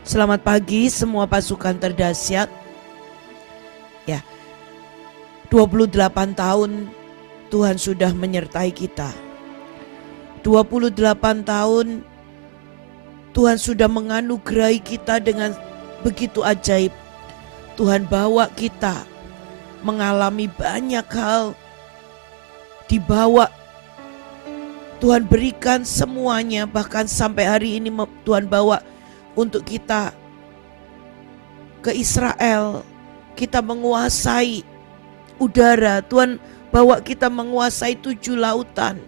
Selamat pagi semua pasukan terdahsyat. Ya, 28 tahun Tuhan sudah menyertai kita. 28 tahun Tuhan sudah menganugerahi kita dengan begitu ajaib. Tuhan bawa kita mengalami banyak hal. Dibawa, Tuhan berikan semuanya, bahkan sampai hari ini Tuhan bawa untuk kita ke Israel. Kita menguasai udara. Tuhan bawa kita menguasai 7 lautan,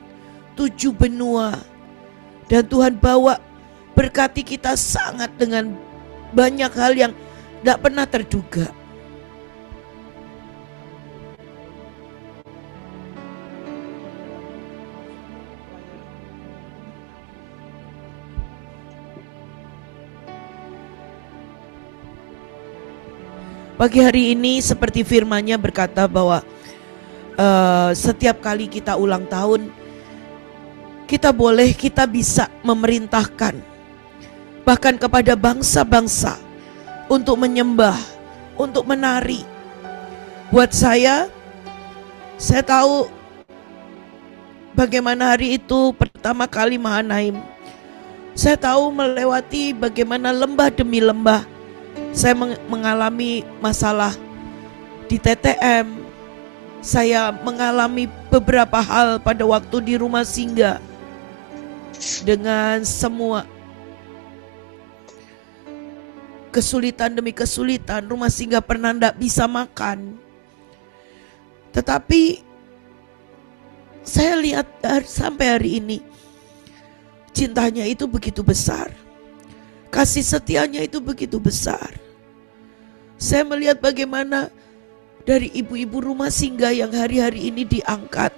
7 benua. Dan Tuhan bawa berkati kita sangat dengan banyak hal yang tidak pernah terduga. Pagi hari ini seperti firman-Nya berkata bahwa setiap kali kita ulang tahun, kita bisa memerintahkan bahkan kepada bangsa-bangsa untuk menyembah, untuk menari. Buat saya tahu bagaimana hari itu pertama kali Mahanaim. Saya tahu melewati bagaimana lembah demi lembah. Saya mengalami masalah di TTM. Saya mengalami beberapa hal pada waktu di rumah singgah. Dengan semua kesulitan demi kesulitan, rumah singgah pernah tidak bisa makan. Tetapi saya lihat sampai hari ini, cintanya itu begitu besar. Kasih setianya itu begitu besar. Saya melihat bagaimana dari ibu-ibu rumah singgah yang hari-hari ini diangkat.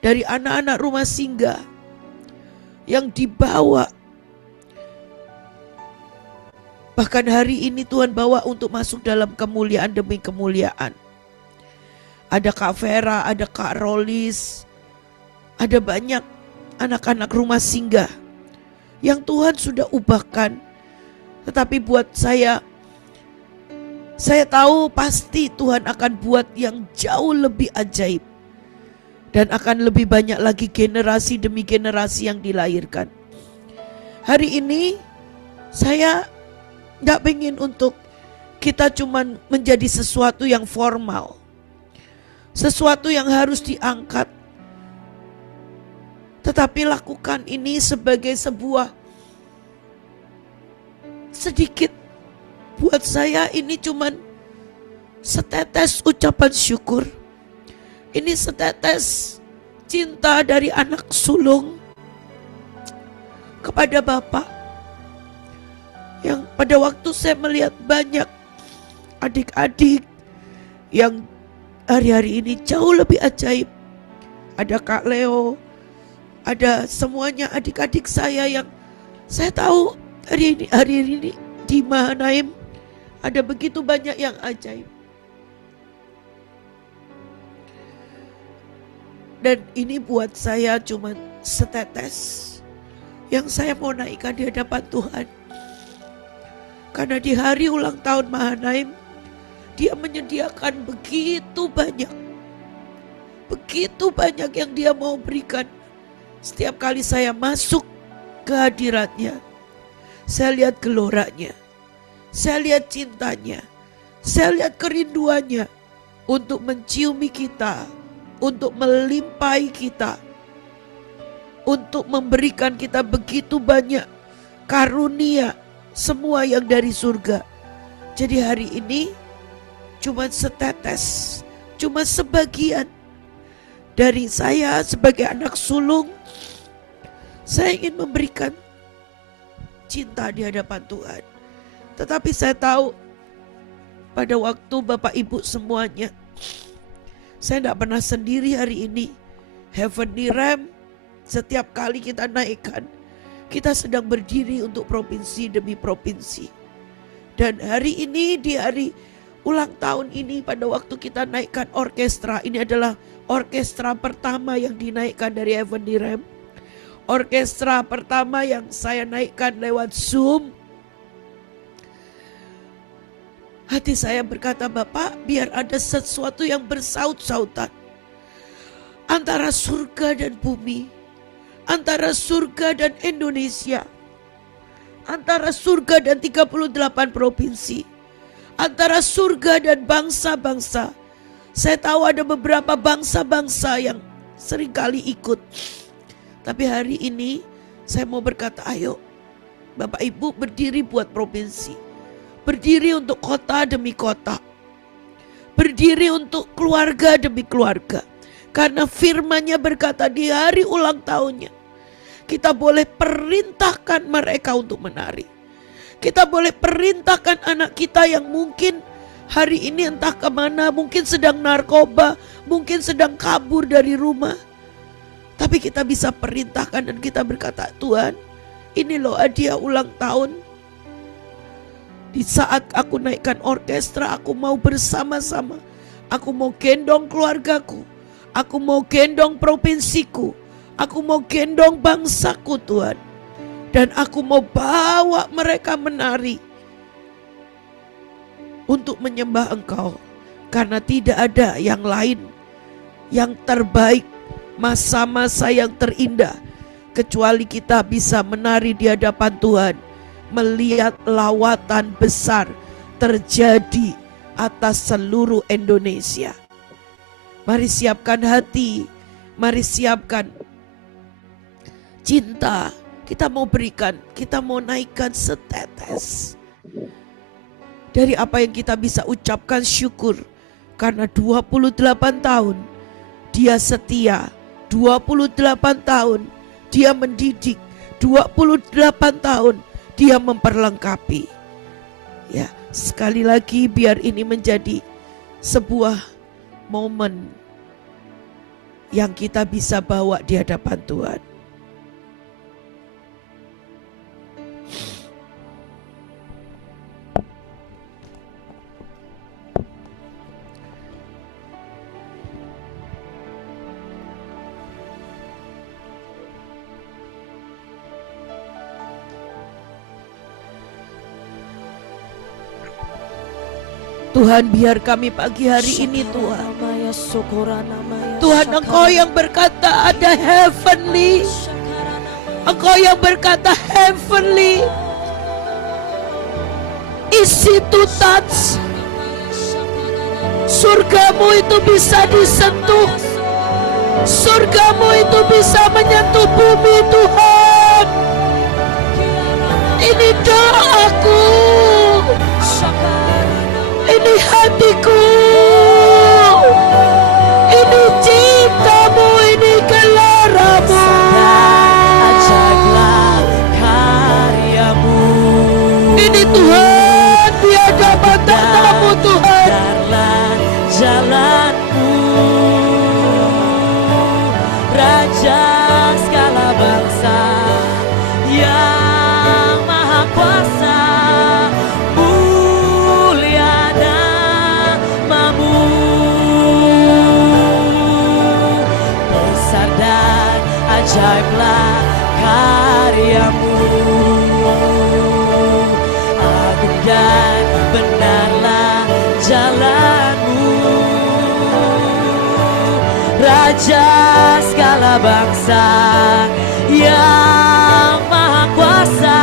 Dari anak-anak rumah singgah yang dibawa. Bahkan hari ini Tuhan bawa untuk masuk dalam kemuliaan demi kemuliaan. Ada Kak Vera, ada Kak Rolis, ada banyak anak-anak rumah singgah yang Tuhan sudah ubahkan. Tetapi buat saya tahu pasti Tuhan akan buat yang jauh lebih ajaib. Dan akan lebih banyak lagi generasi demi generasi yang dilahirkan. Hari ini saya gak pengen untuk kita cuman menjadi sesuatu yang formal. Sesuatu yang harus diangkat. Tetapi lakukan ini sebagai sebuah sedikit. Buat saya ini cuman setetes ucapan syukur. Ini setetes cinta dari anak sulung kepada Bapak. Yang pada waktu saya melihat banyak adik-adik yang hari-hari ini jauh lebih ajaib. Ada Kak Leo, ada semuanya adik-adik saya yang saya tahu hari ini di Mahanaim ada begitu banyak yang ajaib. Dan ini buat saya cuma setetes yang saya mau naikkan di hadapan Tuhan. Karena di hari ulang tahun Mahanaim, Dia menyediakan begitu banyak. Begitu banyak yang Dia mau berikan. Setiap kali saya masuk ke hadirat-Nya, saya lihat geloranya, saya lihat cintanya, saya lihat kerinduannya untuk menciumi kita, untuk melimpahi kita, untuk memberikan kita begitu banyak karunia, semua yang dari surga. Jadi hari ini cuma setetes, cuma sebagian dari saya sebagai anak sulung. Saya ingin memberikan cinta di hadapan Tuhan. Tetapi saya tahu pada waktu Bapak Ibu semuanya, saya tidak pernah sendiri hari ini. Heavenly Realm, setiap kali kita naikkan, kita sedang berdiri untuk provinsi demi provinsi. Dan hari ini di hari ulang tahun ini, pada waktu kita naikkan orkestra, ini adalah orkestra pertama yang dinaikkan dari Heavenly Realm. Orkestra pertama yang saya naikkan lewat Zoom. Hati saya berkata, Bapak, biar ada sesuatu yang bersaut-sautan antara surga dan bumi, antara surga dan Indonesia, antara surga dan 38 provinsi, antara surga dan bangsa-bangsa. Saya tahu ada beberapa bangsa-bangsa yang seringkali ikut. Tapi hari ini saya mau berkata, ayo Bapak Ibu berdiri buat provinsi, berdiri untuk kota demi kota, berdiri untuk keluarga demi keluarga. Karena firman-Nya berkata di hari ulang tahunnya, kita boleh perintahkan mereka untuk menari. Kita boleh perintahkan anak kita yang mungkin hari ini entah kemana, mungkin sedang narkoba, mungkin sedang kabur dari rumah. Tapi kita bisa perintahkan dan kita berkata, Tuhan, ini loh hadiah ulang tahun. Di saat aku naikkan orkestra, aku mau bersama-sama. Aku mau gendong keluargaku. Aku mau gendong provinsiku. Aku mau gendong bangsaku, Tuhan. Dan aku mau bawa mereka menari untuk menyembah Engkau. Karena tidak ada yang lain yang terbaik, masa-masa yang terindah, kecuali kita bisa menari di hadapan Tuhan, melihat lawatan besar terjadi atas seluruh Indonesia. Mari siapkan hati, mari siapkan cinta. Kita mau berikan, kita mau naikkan setetes dari apa yang kita bisa ucapkan syukur. Karena 28 tahun Dia setia, 28 tahun Dia mendidik, 28 tahun Dia memperlengkapi. Ya, sekali lagi biar ini menjadi sebuah momen yang kita bisa bawa di hadapan Tuhan. Tuhan, biar kami pagi hari ini Tuhan, Tuhan Engkau yang berkata ada heavenly, Engkau yang berkata heavenly, easy to touch. Surgamu itu bisa disentuh, surgamu itu bisa menyentuh bumi Tuhan. Ini doaku, ini hatiku, ini cintamu, ini gelaramu. Ajaiblah karyamu. Ini Tuhan, di hadapan tamu Tuhan. Biarlah jalanmu, Raja segala bangsa yang maha kuasa. Ajaiblah karyamu, agung dan benarlah jalanmu, Raja segala bangsa yang maha kuasa.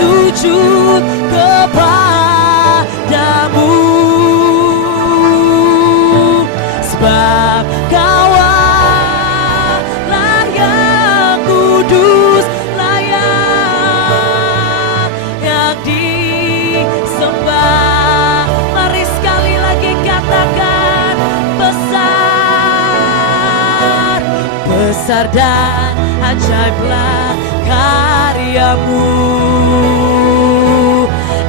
Sujud kepadamu, sebab Kaulah yang kudus, layak yang disembah. Mari sekali lagi katakan, besar, besar dan ajaiblah karyamu,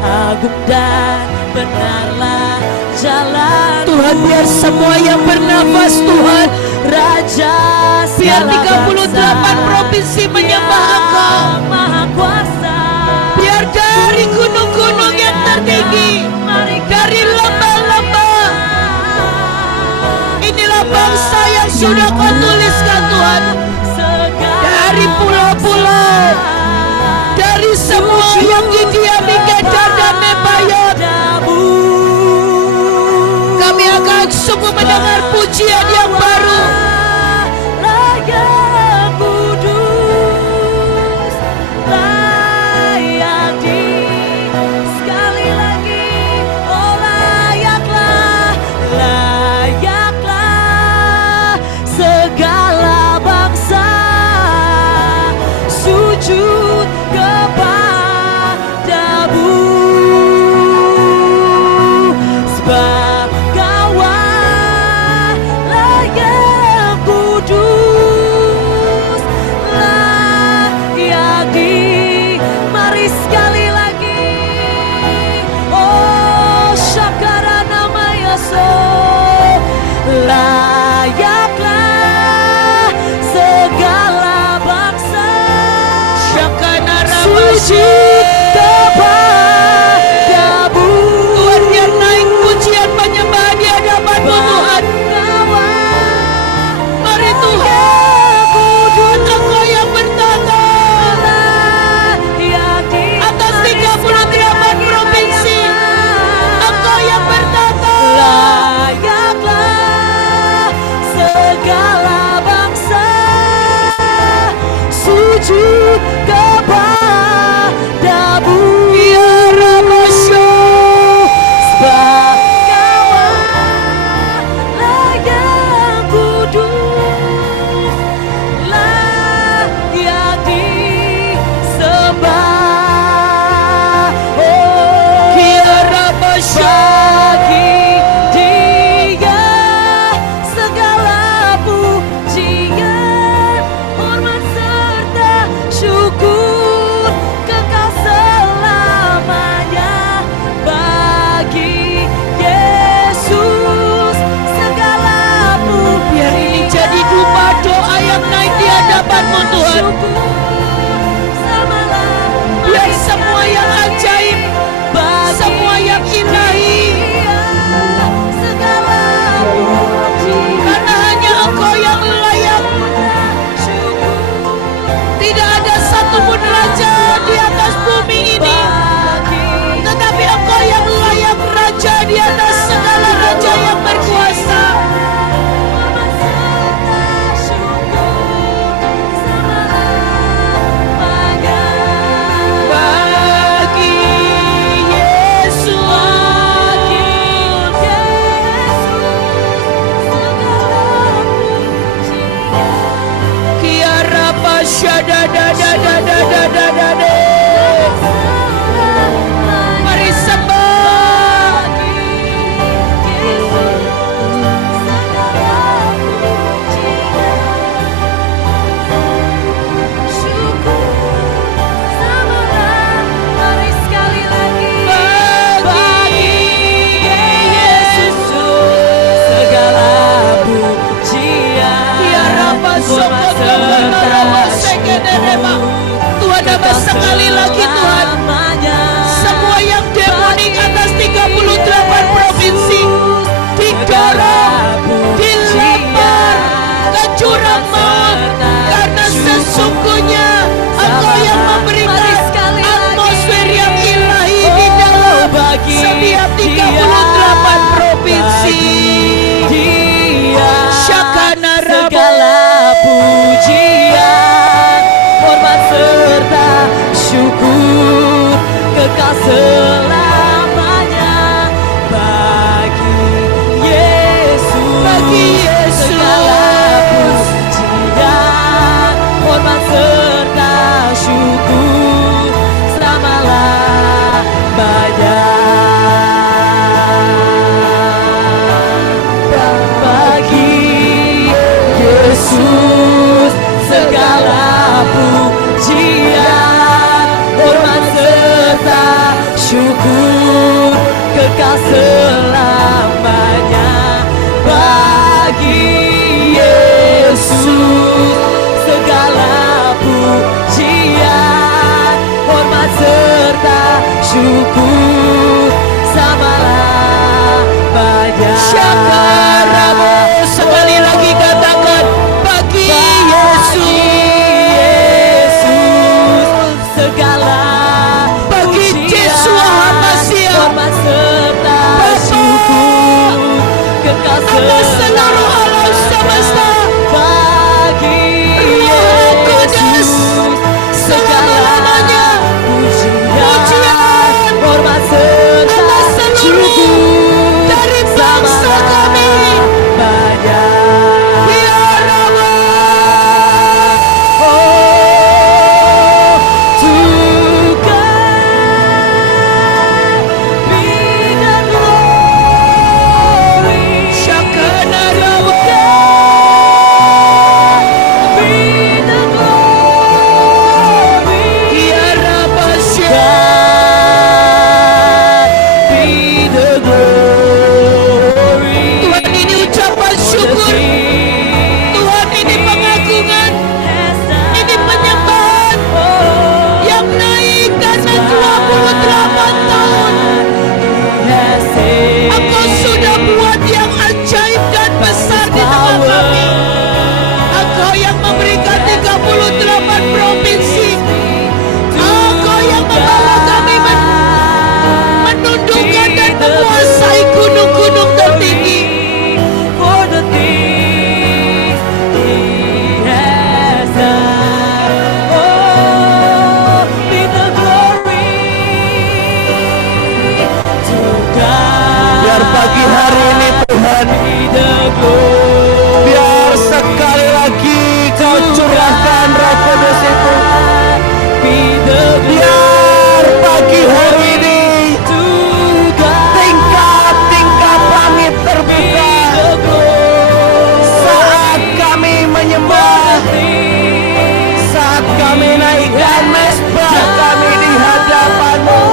agung dan benarlah jalan. Tuhan, biar semua yang bernafas Tuhan, Raja biar segala 38 provinsi menyembah Engkau, maha kuasa. biar dari gunung-gunung yang tertinggi, dari lembah sungguh mendengar pujian yang baru. Layak kudus, layak sekali lagi, oh layaklah, layaklah segala bangsa sujud kepadamu. Sebab Kau layak kudus, layak mari sekali lagi, oh syakara nama Yesus, layaklah segala bangsa sujud kepadamu. Tuhan, biar naik pujian penyembahan di hadapan-Mu Tuhan. Mari Tuhan, Engkau yang bertata atas 38 provinsi. Engkau yang bertata. Layaklah segala bangsa sujud kepadamu. Ya Rabbasya. Sebab Kau layak kudus, layak disembah. Oh, Ya Rabbasya. bagi Dia segala pujian, hormat serta syukur kekal selamanya. Bagi Yesus segala pujian. Biar ini jadi dupa doa yang naik di hadapan-Mu Tuhan. Biar semua yang ajaib, semua yang ilahi, karena hanya Engkau yang layak. Tidak ada satupun raja di atas bumi ini, tetapi Engkau yang layak, raja di atas segala raja yang berkuasa. Bagi Yesus, Kiara Pasha da da da da da da da da da. Mari sembah. Mari sekali lagi, Bagi Yesus segala pujian, Kiara Pasha hormat serta syukur. Tuhan, dapat sekali lagi Tuhan, semua yang demonik atas 38 provinsi didorong, dilempar ke jurang maut, karena sesungguhnya Engkau yang memberikan atmosfer yang ilahi di dalam setiap 38 provinsi. Syakana Segala pujian, hormat serta syukur kekal selamanya. Bagi Yesus, Bagi Yesus. segala pujian, hormat serta syukur selama-lamanya. Bagi Yesus segala pujian, hormat serta syukur kekal selamanya. Bagi Yesus segala pujian, hormat serta syukur selama-lamanya. Syakaramu. Sekali lagi katakan, bagi Yesus, segala bagi pujian, Yesus Hamasiah, hormat serta Bapa. syukur kekal atas seluruh alam semesta. bagi Roh Kudus selama-lamanya pujian, hormat serta atas seluruh syukur dari bangsa kami. banyak. Ya Rabbah, Oh, to God be the glory. Shakana To Rabbah, God be the glory. Ya Rabbah, God be the glory. Tuhan, ini ucapan syukur. Tuhan, ini pengagungan. Ini penyembahan yang naik karena 28 tahun Engkau sudah buat yang ajaib dan besar di tengah kami. Engkau yang memberikan 38 provinsi. Engkau yang membawa kami menundukkan dan menguasai gunung-gunung tertinggi. For the things He has done. Oh, be the glory to God. Biar pagi hari ini Tuhan, Be the glory. biar sekali lagi Kau curahkan Roh Kudus itu. Be the Biar pagi hari ini to God. tingkap-tingkap langit Be terbuka the glory. saat kami menyembah, saat kami naikkan mezbah kami di hadapan-Mu.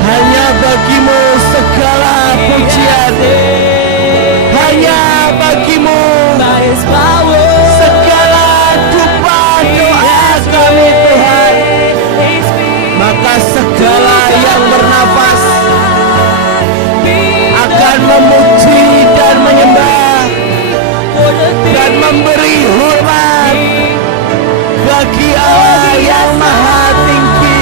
Hanya Bagimu segala pujian, hanya Bagimu segala dupa doa kami Tuhan. Maka segala yang bernafas akan memuji dan menyembah dan memberi hormat bagi Allah yang maha tinggi.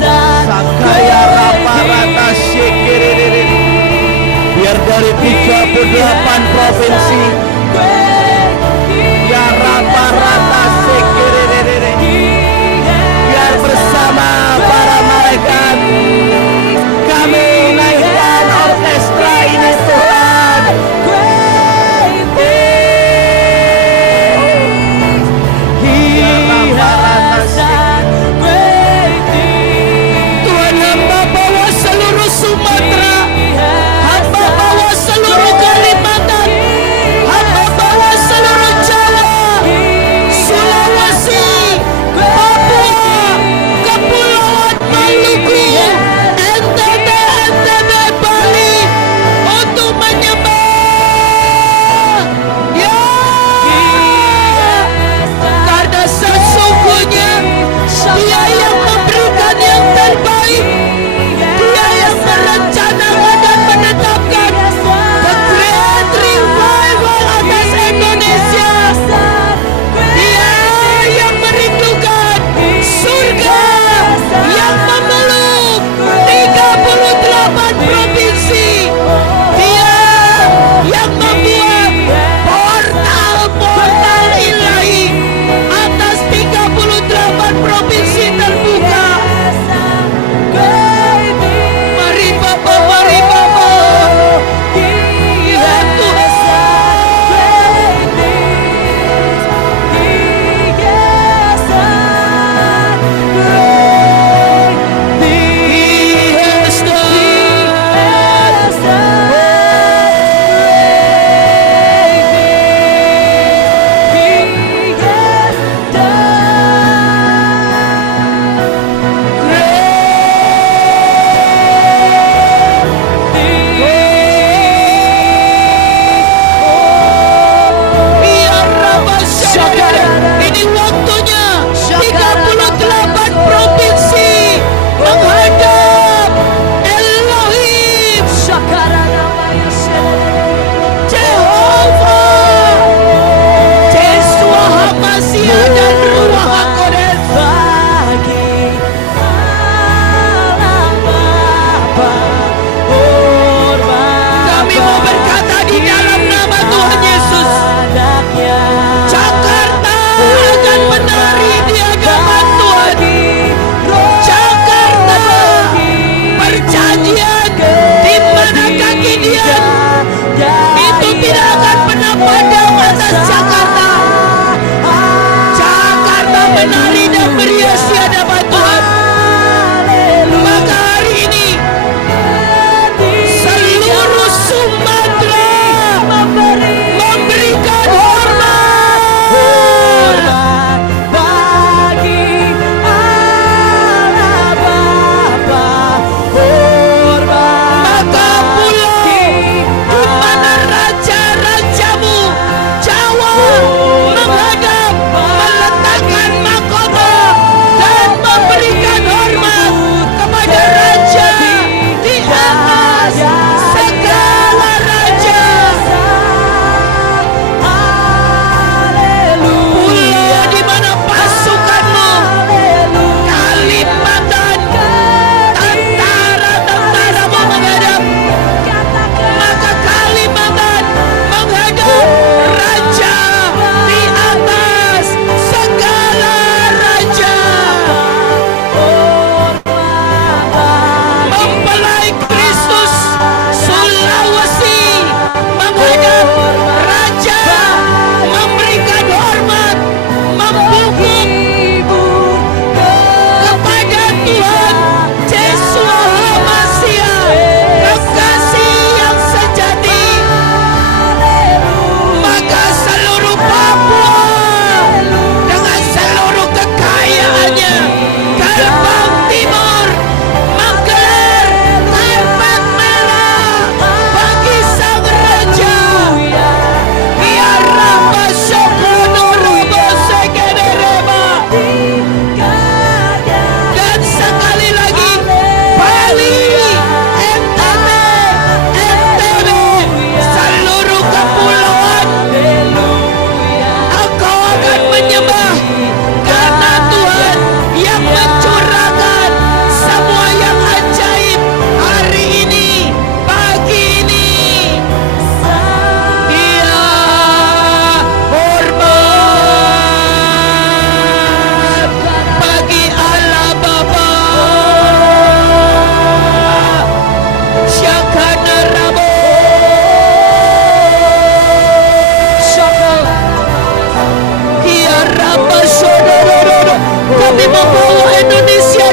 Sakaya rapa-rata syekiriri. Biar dari 38 provinsi, ya rapa-rata syekiriri, biar bersama para malaikat kami naikkan orkestra ini Tuhan.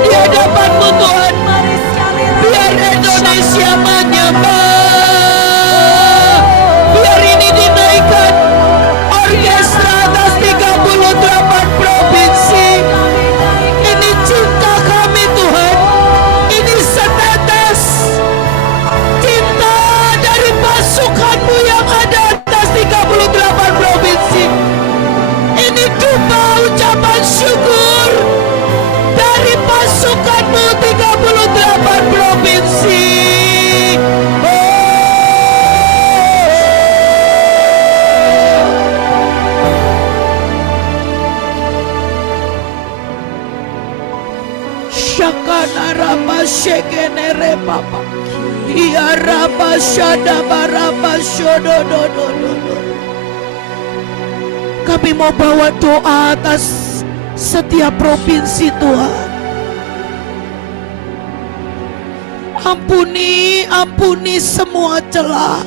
di hadapan-Mu Tuhan. Mari sekali lagi. Biar Indonesia menyembah. Biar ini dinaikkan orkestra atas 38 provinsi. Ini cinta kami Tuhan. Ini setetes cinta dari pasukan-Mu yang ada atas 38 provinsi. Ini dupa ucapan syukur dari pasukan-Mu 38 provinsi. Shakana rama shekenere papa. Iya rama shada barama shodododododo. Kami mau bawa doa atas setiap provinsi Tuhan. Ampuni semua celah.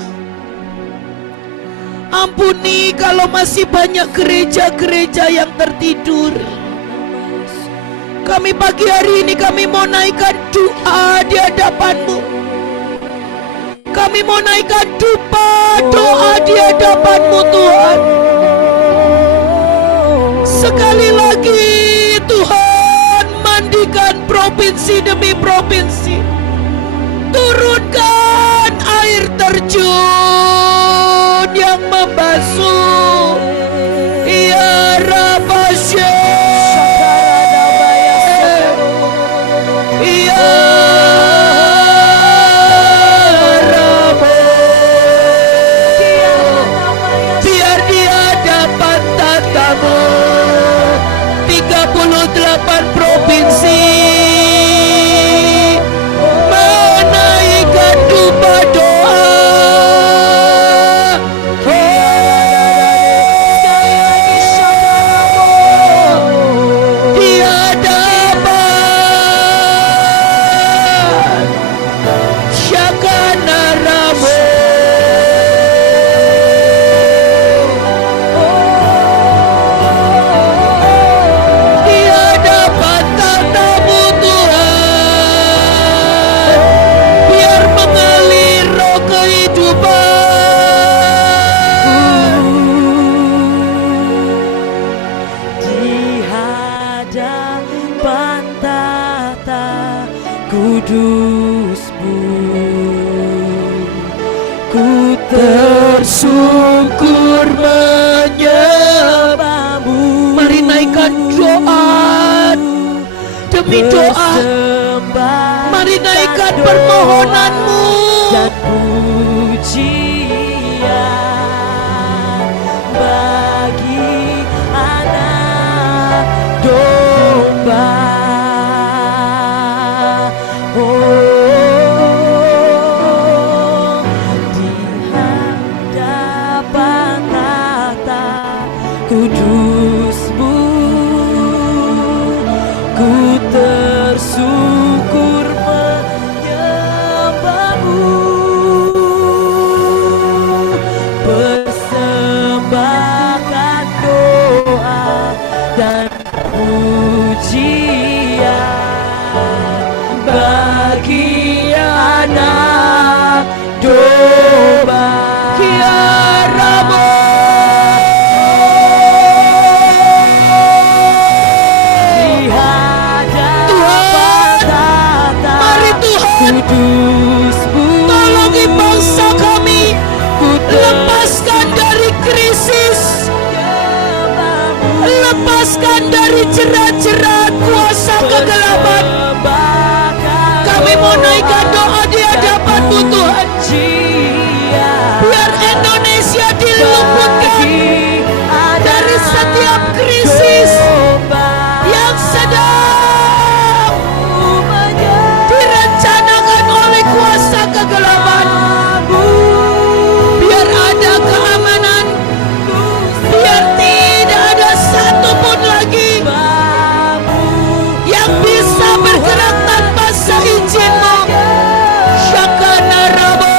Ampuni kalau masih banyak gereja-gereja yang tertidur. Kami pagi hari ini kami mau naikkan doa di hadapan-Mu. Kami mau naikkan doa di hadapan-Mu Tuhan. Sekali lagi Tuhan, mandikan provinsi demi provinsi. Turunkan air terjun yang membasuh. Ya Rabbasya. Ya Rabbi. Biar dia dapat tatamu 38 provinsi. Menaikkan dupa doa. Di hadapan Syakana Ramo. Di hadapan tatamu Tuhan. Biar mengalir roh kehidupan. Di hadapan tata kudus-Mu, ku Tersungkur menyembah-Mu. Mari naikkan doa demi doa. Mari naikkan permohonan-Mu. dan pujian bagi anak domba. Di hadapan tata kudus-Mu, ku tersungkur menyembah-Mu. Persembahkan doa dan pujian bagi anak domba. Ya Rabbi. Di hadapan tata Mari Tuhan, kudus-Mu, tolongi bangsa kami. Lepaskan dari krisis. Lepaskan dari jerat-jerat kuasa kegelapan. Kami mau naikkan doa di hadapan-Mu Tuhan. Biar Indonesia diluputkan dari setiap krisis yang sedang direncanakan oleh kuasa kegelapan. Biar ada keamanan. Biar tidak ada satupun lagi yang bisa bergerak tanpa seizin-Mu. Syakana Rabo.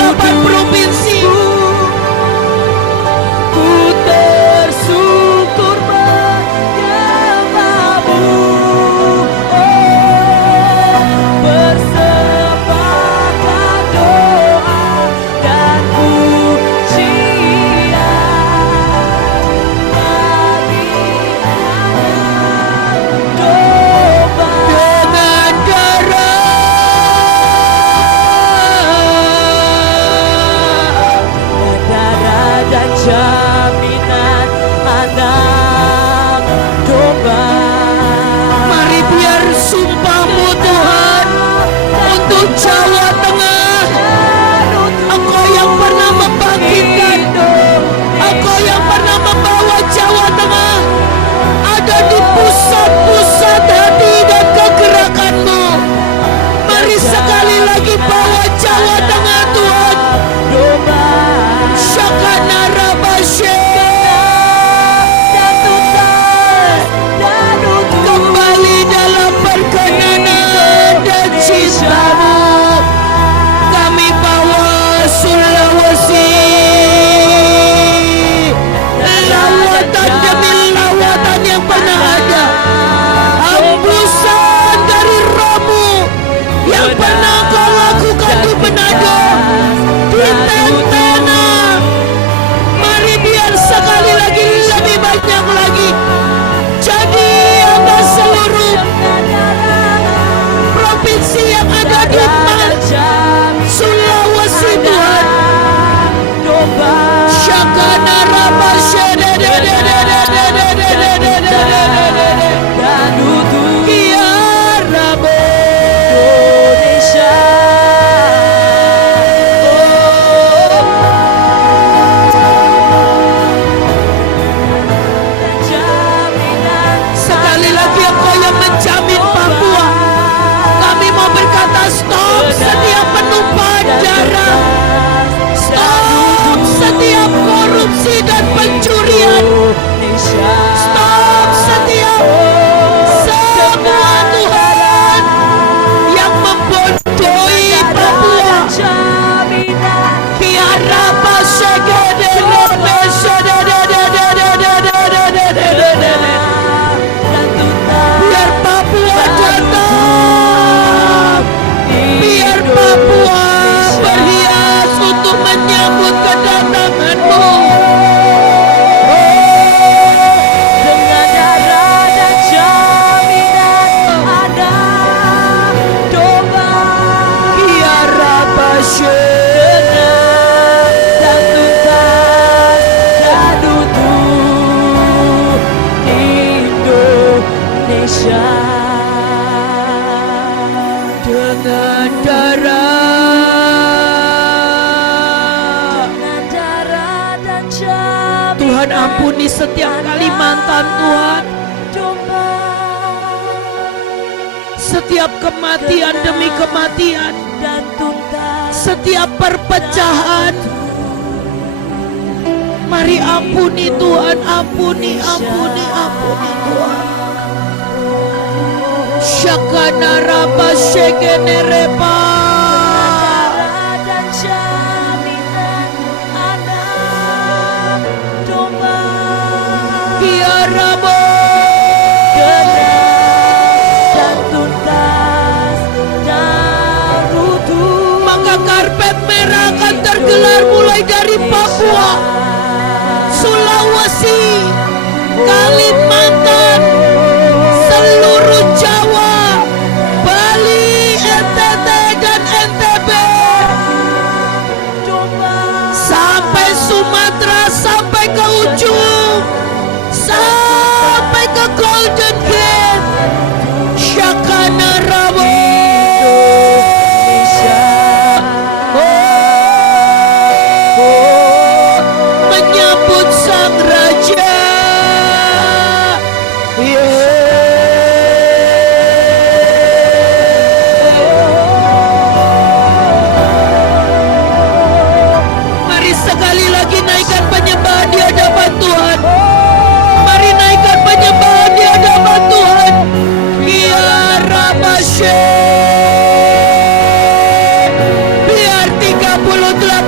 8 provinsi. Ku tersyukur menyembahmu, persembahkan doa dan pujian bagi anak domba. Dengan Darah dan jaminan anak domba. Mari biar sumpahmu Tuhan untuk Jawa Tengah. Engkau yang pernah membangkitkan, Engkau yang pernah membawa Jawa Tengah ada di pusat-pusat hati dan kegerakanmu. Mari sekali lagi bawa Jawa Tengah Tuhan. Domba Syakana Rabashe. dan tuntas dan utuh Kembali dalam perkenanan dan cintamu. Kami bawa Sulawesi. Lawatan demi lawatan yang pernah ada. Hembusan dari Romu yang pernah kau lakukan di Manado, di Tentena. Mari biar sekali lagi lebih banyak lagi. Jadi atas seluruh provinsi yang ada di Sulawesi Tuhan. domba Syakana Rabashe. dan utuh Ya Rabbi. Indonesia. Jaminan Sekali lagi Engkau yang menjamin Papua. Kami mau berkata stop setiap penumpahan darah. Stop setiap korupsi dan pencurian. Indonesia. Stop setiap semua Tuhan yang membodohi Papua. Jaminan Biar apa segede dan tuntas biar Papua datang. Biar Papua berhias untuk menyambut kedatanganmu. dengan darah dan jaminan anak domba. Biar apa Dan tuntas dan utuh Indonesia. dengan darah. Dengan darah dan jaminan Tuhan ampuni setiap Kalimantan Tuhan. domba. Setiap kematian demi kematian. Dan tuntas Setiap perpecahan. Mari ampuni Tuhan. Ampuni Tuhan. Syakana Rabashe Generepa. darah dan jaminan anak domba. Biar Rabo. Dan tuntas dan utuh. Maka karpet merah akan tergelar mulai dari Papua, Sulawesi, Kalimantan, seluruh Jawa, Bali, NTT dan NTB, sampai Sumatera, sampai ke ujung, sampai ke Golden Gate. Syakana Rabo. Menyambut Sang Raja. Mari sekali lagi naikkan penyembahan di hadapan Tuhan. Mari naikkan penyembahan di hadapan Tuhan. Biar Rabashe. Biar 38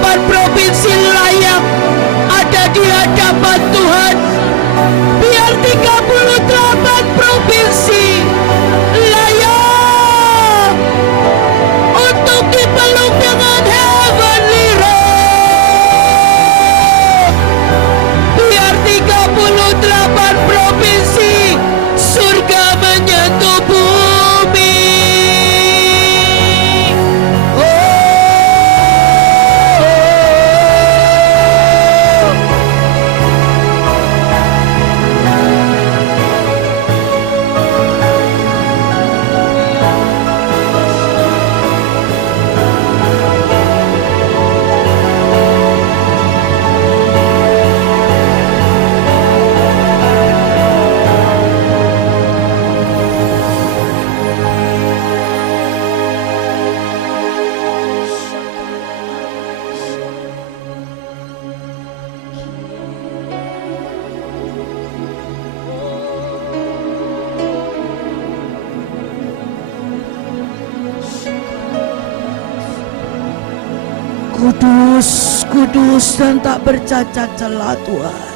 Kudus, kudus dan tak bercacat celah Tuhan.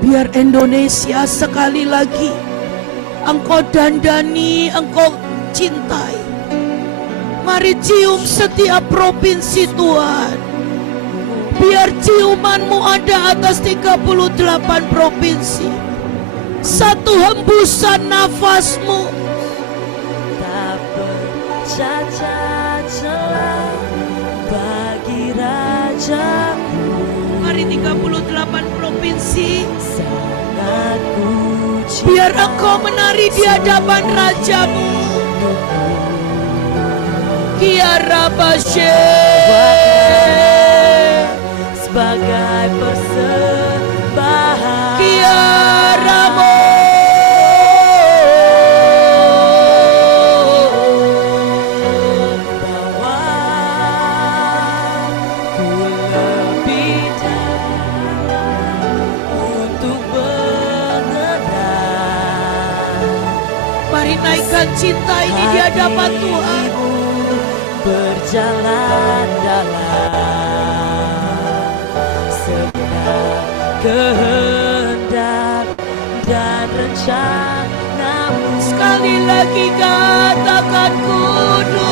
Biar Indonesia sekali lagi Engkau dandani, Engkau cintai. Mari cium setiap provinsi Tuhan. Biar ciuman-Mu ada atas 38 provinsi. Satu hembusan nafas-Mu. Tak bercacat celah bagi Rajaku. Mari 38 provinsi. Sangat ku cinta. Biar Engkau menari di hadapan Raja-Mu. Kiara Bashe sebagai persembahan. Kiara Mo Bahwa ku lebih dalam untuk mengenal. Mari naikkan cinta ini di hadapan Tuhan. Berjalan dalam segenap kehendak dan rencana-Mu. Sekali lagi katakan kudus.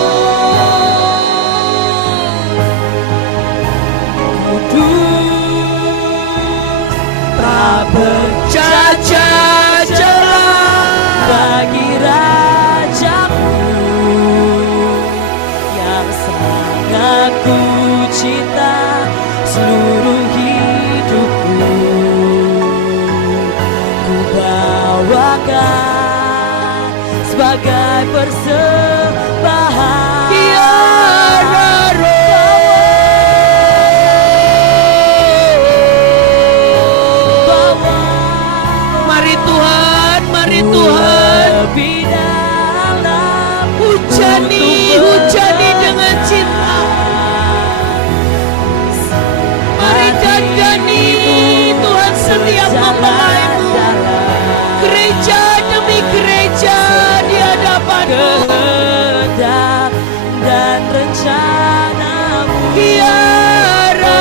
Kudus tak Bercacat celah bagi Rajaku yang sangat ku cinta seluruh hidupku. Ku bawakan sebagai persembahan. Kiara Bawa Mari Tuhan, mari Tuhan. lebih dalam Hujani dengan cinta. Mari dandani Tuhan setiap mempelai-Mu. Gereja demi gereja di hadapan-Mu. kehendak dan rencana-Mu. Kiara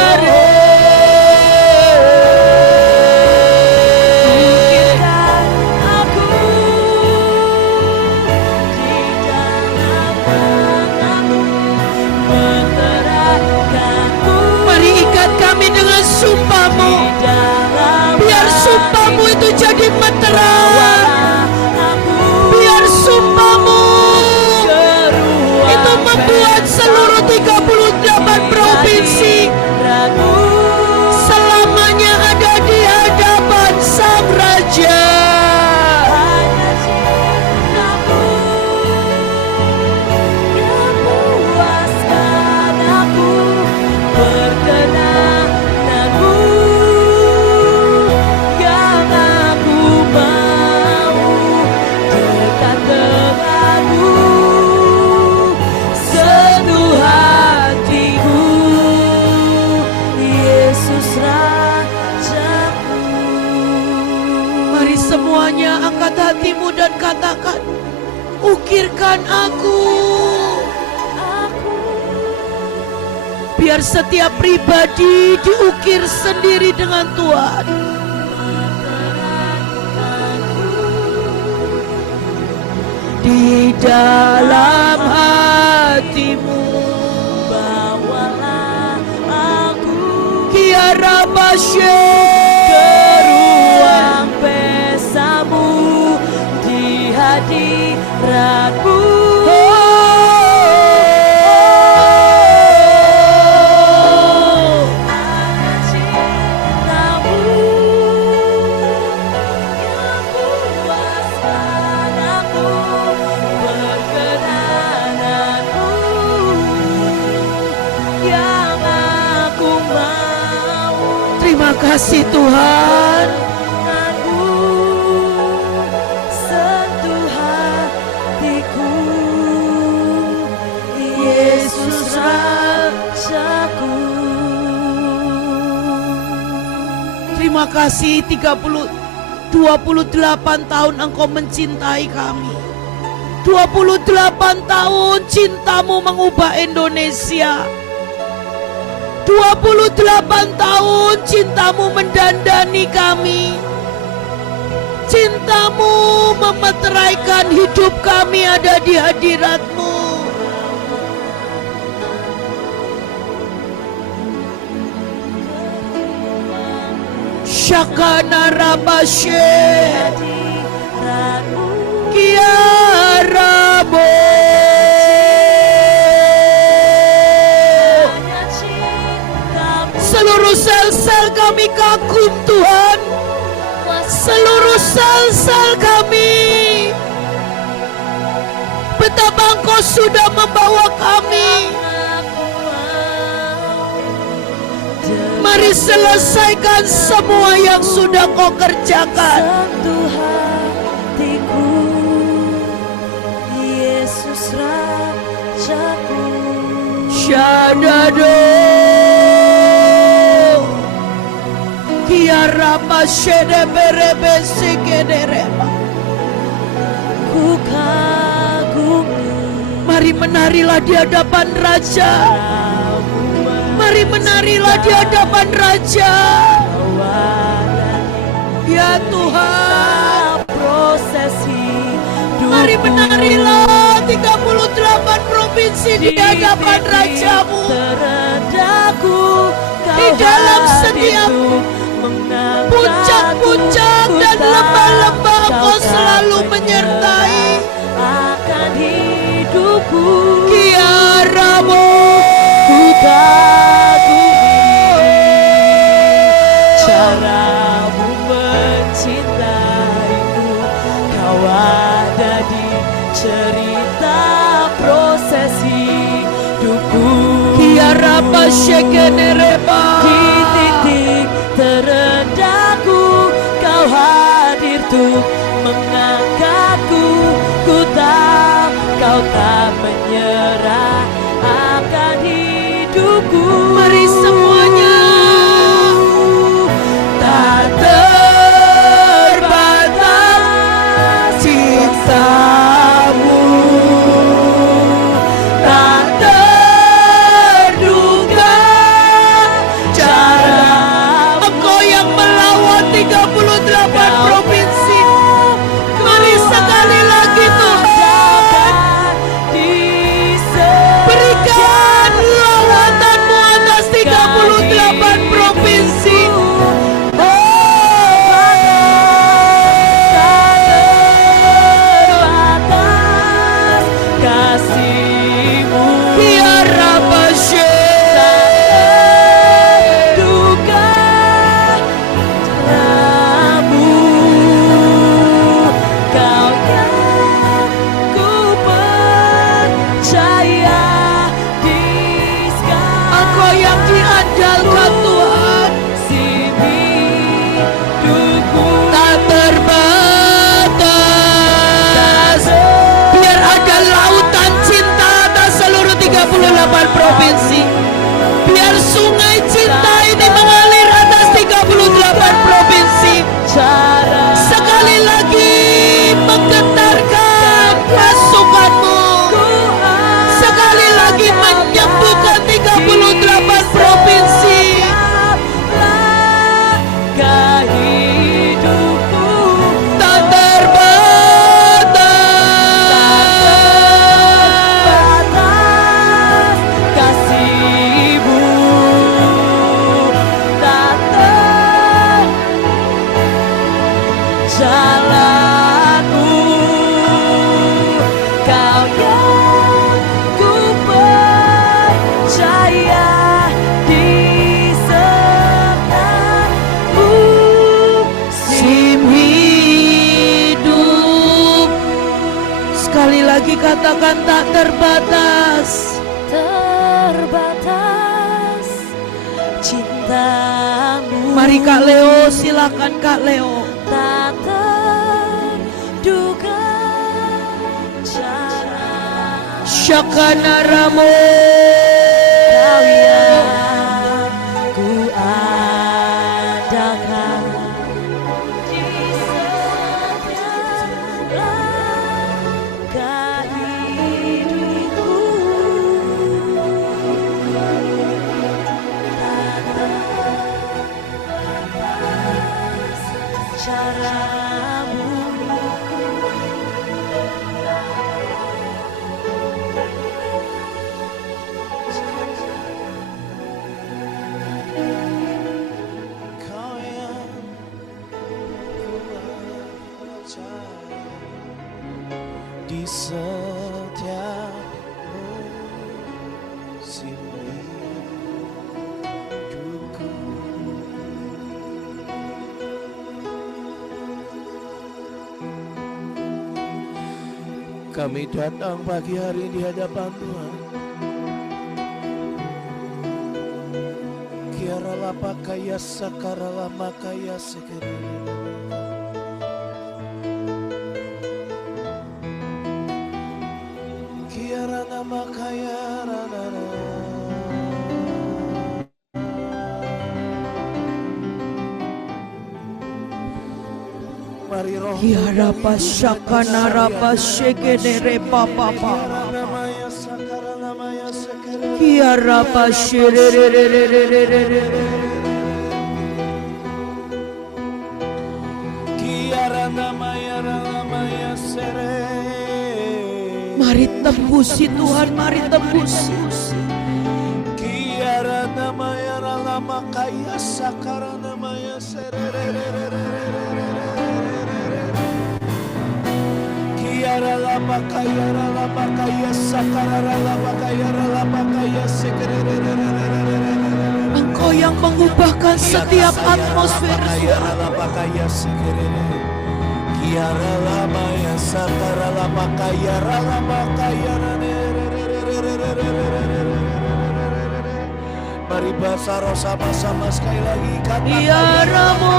Bukitkan aku di dalam tangan-Mu, menterapkanku Mari ikat kami dengan sumpah-Mu. di dalam Biar sumpah-Mu itu jadi meteran. aku Biar sumpah-Mu ke ruang itu membuat seluruh 38 provinsi ragu. selamanya ada di hadapan Sang Raja. Hanya cinta-Mu yang puaskan aku, perkenanan-Mu yang aku mau dekat denganmu, sentuh hatiku, Yesus Rajaku. Mari semuanya angkat hatimu dan katakan, ukirkan aku. Biar setiap pribadi diukir sendiri dengan Tuhan. Di dalam hatimu Bawalah aku Kiara Bashe ke ruang pesamu di hadirat-Mu. Hanya cinta-Mu yang puaskan aku, perkenanan-Mu yang aku mau. Terima kasih Tuhan. Tanganmu sentuh hatiku, Yesus Rajaku. Terima kasih 28 tahun Engkau mencintai kami. 28 tahun cintamu mengubah Indonesia. 28 tahun cintamu mendandani kami. Cintamu memeteraikan hidup kami ada di hadirat-Mu. Syakana Rabashe Kiarabo. Seluruh sel-sel kami kagum Tuhan. Seluruh sel-sel kami, betapa Engkau sudah membawa kami. Mari selesaikan semua yang sudah Kau kerjakan. Sentuh hatiku, Yesus Rajaku. Syadado Kiarapa Shedeberebe Sekenerema. Ku kagumi. Mari menarilah di hadapan Raja. Mari menarilah di hadapan Raja. Ya Tuhan, prosesi mari menarilah 38 provinsi di hadapan Raja-Mu. Terendahku Di dalam setiap puncak-puncak dan lembah-lembah Kau selalu menyertai. akan hidupku. Kiaramo Ku kagumi caramu mencintaiku. Kau ada di cerita prosesi hidupku. Kiarapa Shekenereba. Di titik terendahku Kau hadir tuh mengangkatku. Ku tahu Kau tak menyerah akan hidupku. Mari semuanya. Tak terbatas cintamu, tak terduga caramu. Engkau yang melawan 38 provinsi. Mari sekali lagi Tuhan, berikan lawatan-Mu atas 38 provinsi. Kasih-Mu Kiarabashe. duga caramu. Kau yang ku percaya di segala Engkau yang diandalkan Tuhan. hidupku. Tak terbatas. Biar ada lautan cinta atas seluruh 38 provinsi. Biar sungai cinta ini mengalir atas 38 provinsi. Cara Sekali lagi menggetarkan pasukan-Mu. Sekali lagi menyembuhkan 38 provinsi. langkah hidupku. Tak terbatas. Batas kasih-Mu tak jalanku. Kau yang ku percaya di serta-Mu. Sim hidup. Sekali lagi katakan tak terbatas. Terbatas cintamu. Mari Kak Leo, silakan Kak Leo. Tak terduga cara Syakana Ramo. Kau yang ku adakan di setiap langkah di setiap musim hidupku. Kami datang pagi hari di hadapan Tuhan. Kiara lapa kaya sakara lama kaya sekere. Kiara nama kaya ranara. Mari roh Kiara pasyakana rapa shekenere papa papa. namanya sakara namanya sekere. Kiara pasyerererererererere. Kiara namanya sere. Mari tembusi Tuhan, mari tembusi. Kiara namanya lama kaya sakara namanya sere. Kiara lama kaya sakara lama kaya sekere. Engkau yang mengubahkan setiap atmosfer. Kiara lama kaya sekere. Kiara lama ya sakara lama kaya mari basaro sama-sama sekali lagi kata Kiara mo.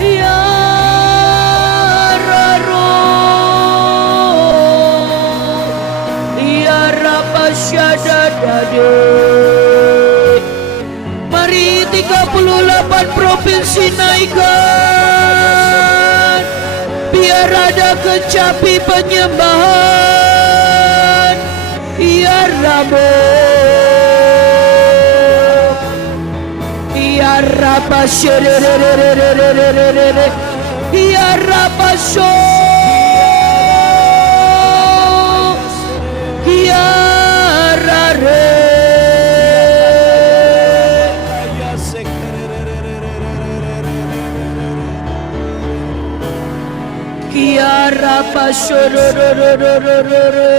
Kiara ro. Kiara pasyadadade. Mari 38 provinsi naikkan. Biar ada kecapi penyembahan. Ya Ramo. Ya Rabasherererererererere. Ya Rabasho. Ya Rare. Kiara pasorororororore.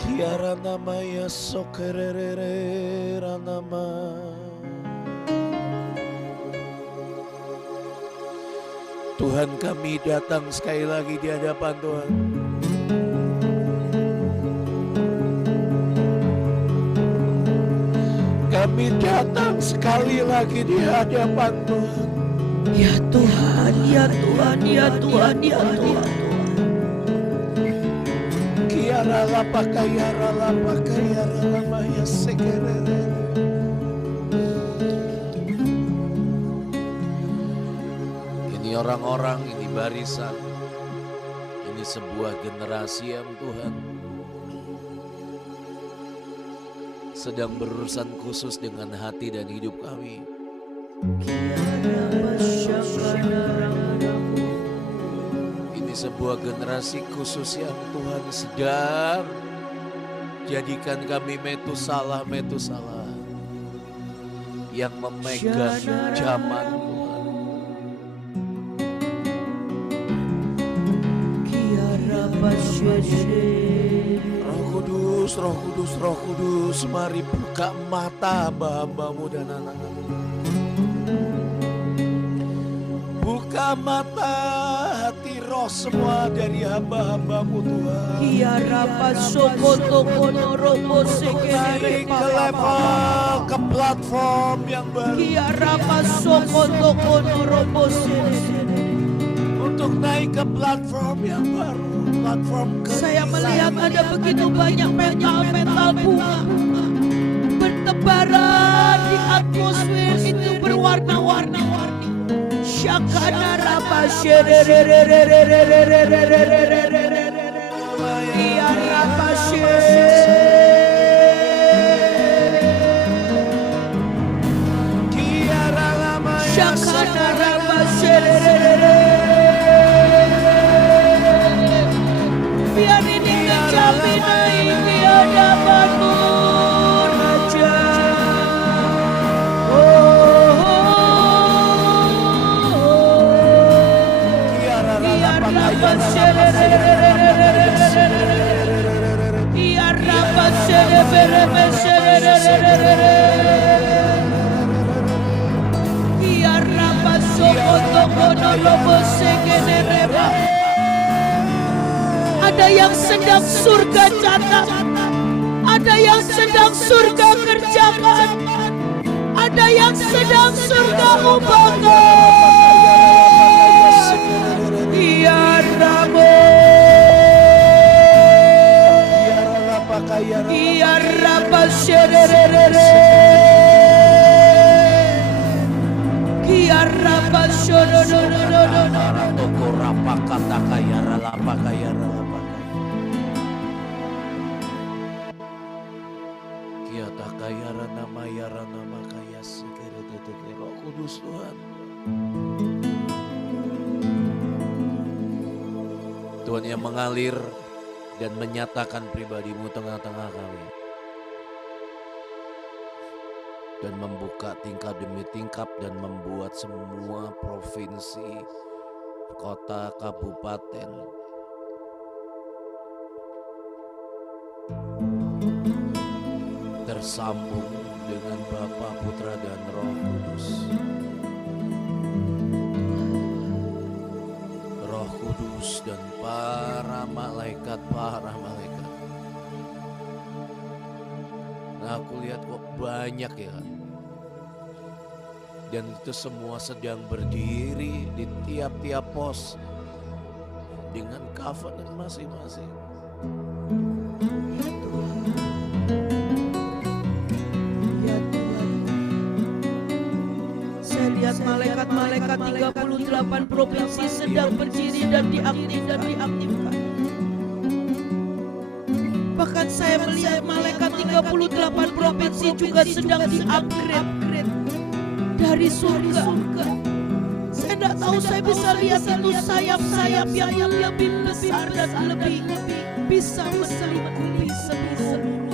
Kiara namanya sokerere ranama. Tuhan, kami datang sekali lagi di hadapan Tuhan. Kami datang sekali lagi di hadapan Tuhan. Ya Tuhan, ya Tuhan, ya Tuhan, ya Tuhan. Kiara lapa kayara lama ya sekerere. Ini orang-orang, ini barisan, ini sebuah generasi yang Tuhan sedang berurusan khusus dengan hati dan hidup kami. Ini sebuah generasi khusus yang Tuhan sedang jadikan kami Metusalah yang memegang zaman Tuhan. Roh Kudus, mari buka mata hamba-hambamu dan anak-anakmu. Buka mata hati roh semua dari hamba-hambamu Tuhan. Naik ke level, ke platform yang baru. Untuk naik ke platform yang baru. Platform Saya melihat ada begitu banyak metal bunga bertebaran di atmosfer itu berwarna-warni. Syakana biar ini kecapi naik di hadapanmu Raja. Oh, robo sekenereba. Ada yang sedang surga catat, ada yang sedang surga kerjakan, ada yang sedang surga ubahkan. Ya Ramo, ya Rabba Sherere, ya Rabba Shodododododo. Roh Kudus Tuhan. Tuhan yang mengalir dan menyatakan pribadimu tengah-tengah kami. Dan membuka tingkap demi tingkap dan membuat semua provinsi, kota, kabupaten tersambung dengan Bapa, Putra, dan Roh Kudus. Roh Kudus dan para malaikat. Nah, aku lihat kok banyak ya. Dan itu semua sedang berdiri di tiap-tiap pos dengan covenant masing-masing. Ya Tuhan, saya lihat malaikat-malaikat 38 provinsi sedang berdiri dan diaktifkan. Bahkan saya melihat malaikat 38 provinsi juga sedang di-upgrade dari surga. Saya tidak tahu, saya bisa lihat itu sayap-sayap yang lebih besar dan lebih bisa melingkupi seluruh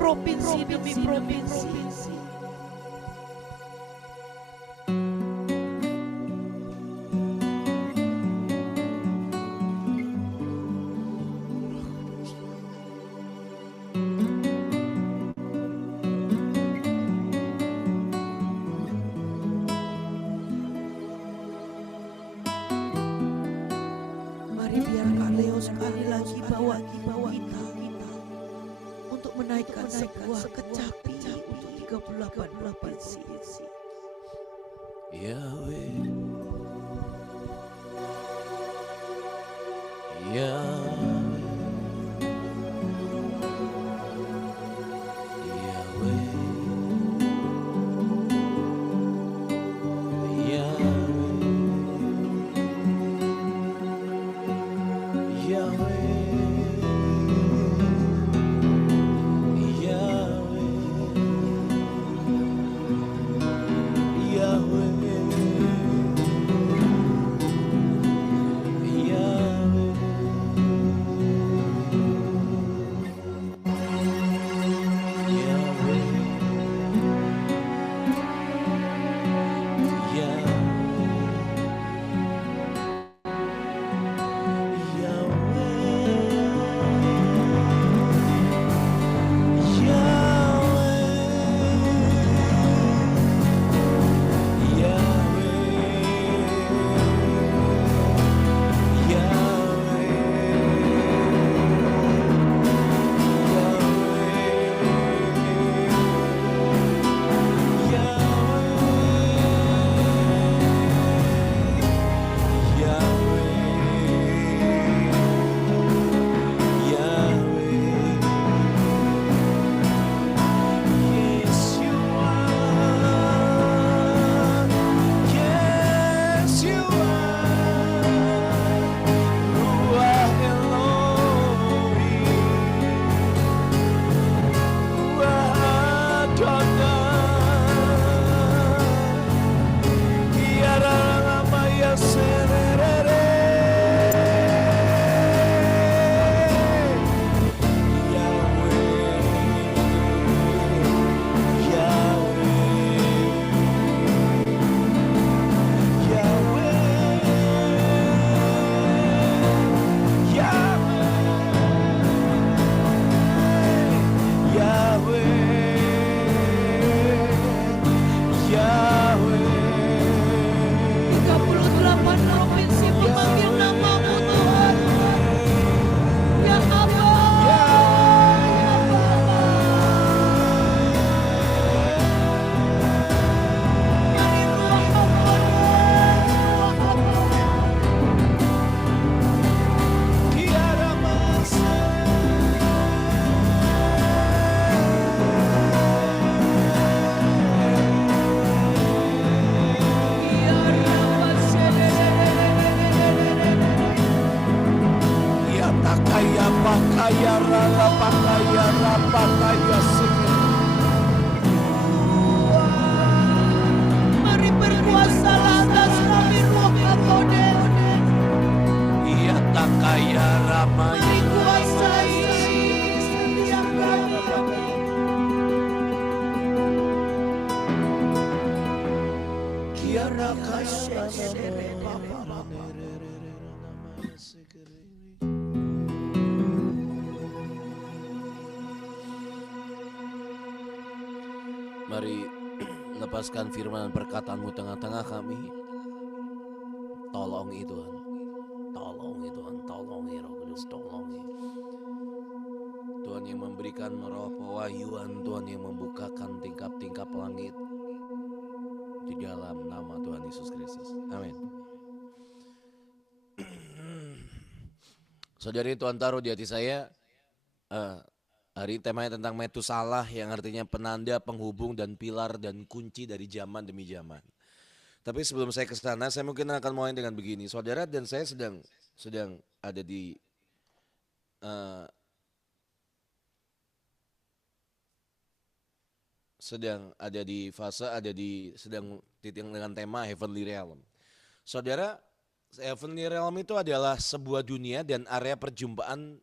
provinsi demi provinsi. Sekali lagi bawa kita untuk menaikkan sebuah kecapi untuk 38 provinsi. Yahweh, Yahweh, Yahweh, rapakaya rapakaya sikir. Mari berkuasalah atas kami Roh Kakodes. Iya takaya ramaya. Mari kuasai setiap kami. Kiara kaya Mari lepaskan firman dan perkataanmu tengah-tengah kami. Tolongi Tuhan. Tolongi Tuhan. Tolongi Roh Kudus. Tolongi. Tuhan yang memberikan roh pewahyuan. Tuhan yang membukakan tingkap-tingkap langit. Di dalam nama Tuhan Yesus Kristus. Amin. Saudari, Tuhan taruh di hati saya. Hari ini temanya tentang Metusalah, yang artinya penanda, penghubung, dan pilar dan kunci dari zaman demi zaman. Tapi sebelum saya ke sana, saya mungkin akan mulai dengan begini. Saudara dan saya sedang ada di sedang dengan tema Heavenly Realm. Saudara, Heavenly Realm itu adalah sebuah dunia dan area perjumpaan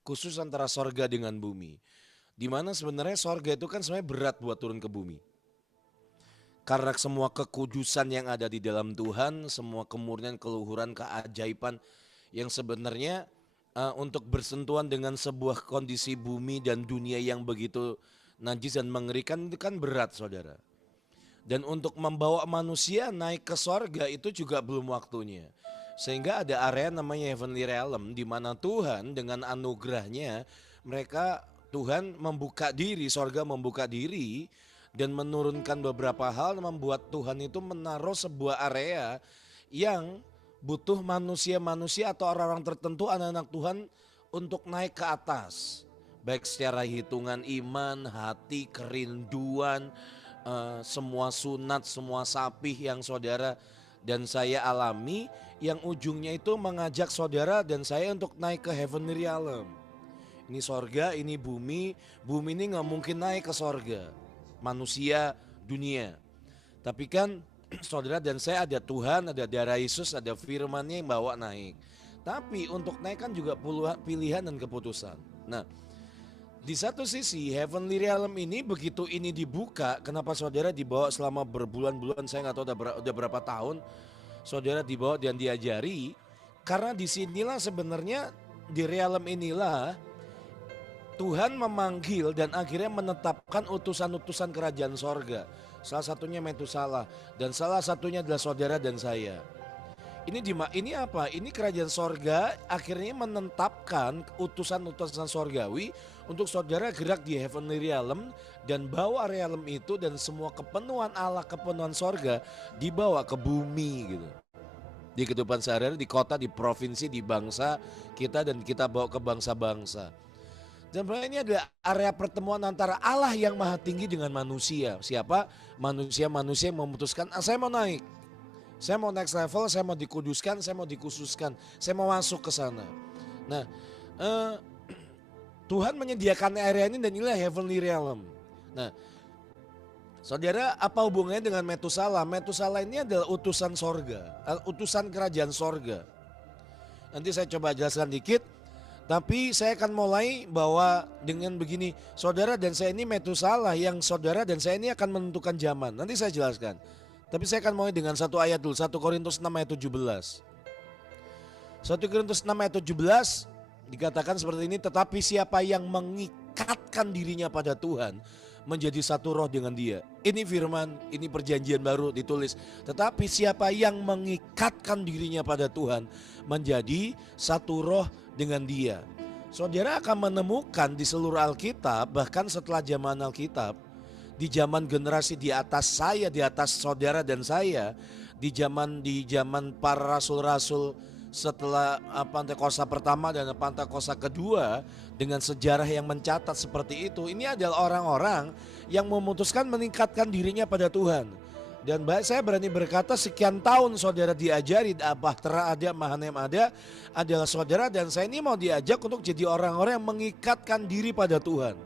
khusus antara sorga dengan bumi. Dimana sebenarnya sorga itu kan sebenarnya berat buat turun ke bumi. Karena semua kekudusan yang ada di dalam Tuhan, semua kemurnian, keluhuran, keajaiban yang sebenarnya untuk bersentuhan dengan sebuah kondisi bumi dan dunia yang begitu najis dan mengerikan itu kan berat, saudara. Dan untuk membawa manusia naik ke sorga itu juga belum waktunya. Sehingga ada area namanya Heavenly Realm, di mana Tuhan dengan anugerahnya Tuhan membuka diri, sorga membuka diri dan menurunkan beberapa hal, membuat Tuhan itu menaruh sebuah area yang butuh manusia-manusia atau orang-orang tertentu, anak-anak Tuhan untuk naik ke atas. Baik secara hitungan iman, hati, kerinduan, semua sunat, semua sapih yang saudara dan saya alami, yang ujungnya itu mengajak saudara dan saya untuk naik ke Heavenly Realm. Ini sorga, ini bumi. Bumi ini gak mungkin naik ke sorga, manusia, dunia. Tapi kan saudara dan saya ada Tuhan, ada darah Yesus, ada firman-Nya yang bawa naik. Tapi untuk naik kan juga pilihan dan keputusan. Nah, di satu sisi Heavenly Realm ini begitu ini dibuka, kenapa saudara dibawa selama berbulan-bulan, saya gak tahu udah berapa tahun saudara dibawa dan diajari. Karena disinilah sebenarnya di realm inilah Tuhan memanggil dan akhirnya menetapkan utusan-utusan kerajaan sorga. Salah satunya Metusalah dan salah satunya adalah saudara dan saya. Ini apa? Ini kerajaan sorga akhirnya menetapkan utusan-utusan sorgawi untuk saudara gerak di Heavenly Realm dan bawa realm itu dan semua kepenuhan Allah, kepenuhan sorga dibawa ke bumi gitu. Di kehidupan sehari-hari, di kota, di provinsi, di bangsa kita, dan kita bawa ke bangsa-bangsa. Dan ini adalah area pertemuan antara Allah yang maha tinggi dengan manusia. Siapa? Manusia-manusia yang memutuskan, saya mau naik. Saya mau next level, saya mau dikuduskan, saya mau dikhususkan, saya mau masuk ke sana. Nah, Tuhan menyediakan area ini dan inilah Heavenly Realm. Nah, saudara, apa hubungannya dengan Metusalah? Metusalah ini adalah utusan sorga, utusan kerajaan sorga. Nanti saya coba jelaskan dikit, tapi saya akan mulai bahwa dengan begini, saudara dan saya ini Metusalah yang saudara dan saya ini akan menentukan zaman. Nanti saya jelaskan. Tapi saya akan mulai dengan satu ayat dulu, 1 Korintus 6 ayat 17. 1 Korintus 6 ayat 17 dikatakan seperti ini, tetapi siapa yang mengikatkan dirinya pada Tuhan menjadi satu roh dengan Dia. Ini firman, ini perjanjian baru ditulis. Tetapi siapa yang mengikatkan dirinya pada Tuhan menjadi satu roh dengan Dia. Saudara akan menemukan di seluruh Alkitab, bahkan setelah zaman Alkitab, di zaman generasi di atas saya, di atas saudara dan saya, di zaman para rasul-rasul setelah Pentakosta pertama dan Pentakosta kedua, dengan sejarah yang mencatat seperti itu, ini adalah orang-orang yang memutuskan meningkatkan dirinya pada Tuhan. Dan saya berani berkata sekian tahun saudara diajari Bahtera ada, Mahanaim ada adalah saudara, dan saya ini mau diajak untuk jadi orang-orang yang mengikatkan diri pada Tuhan.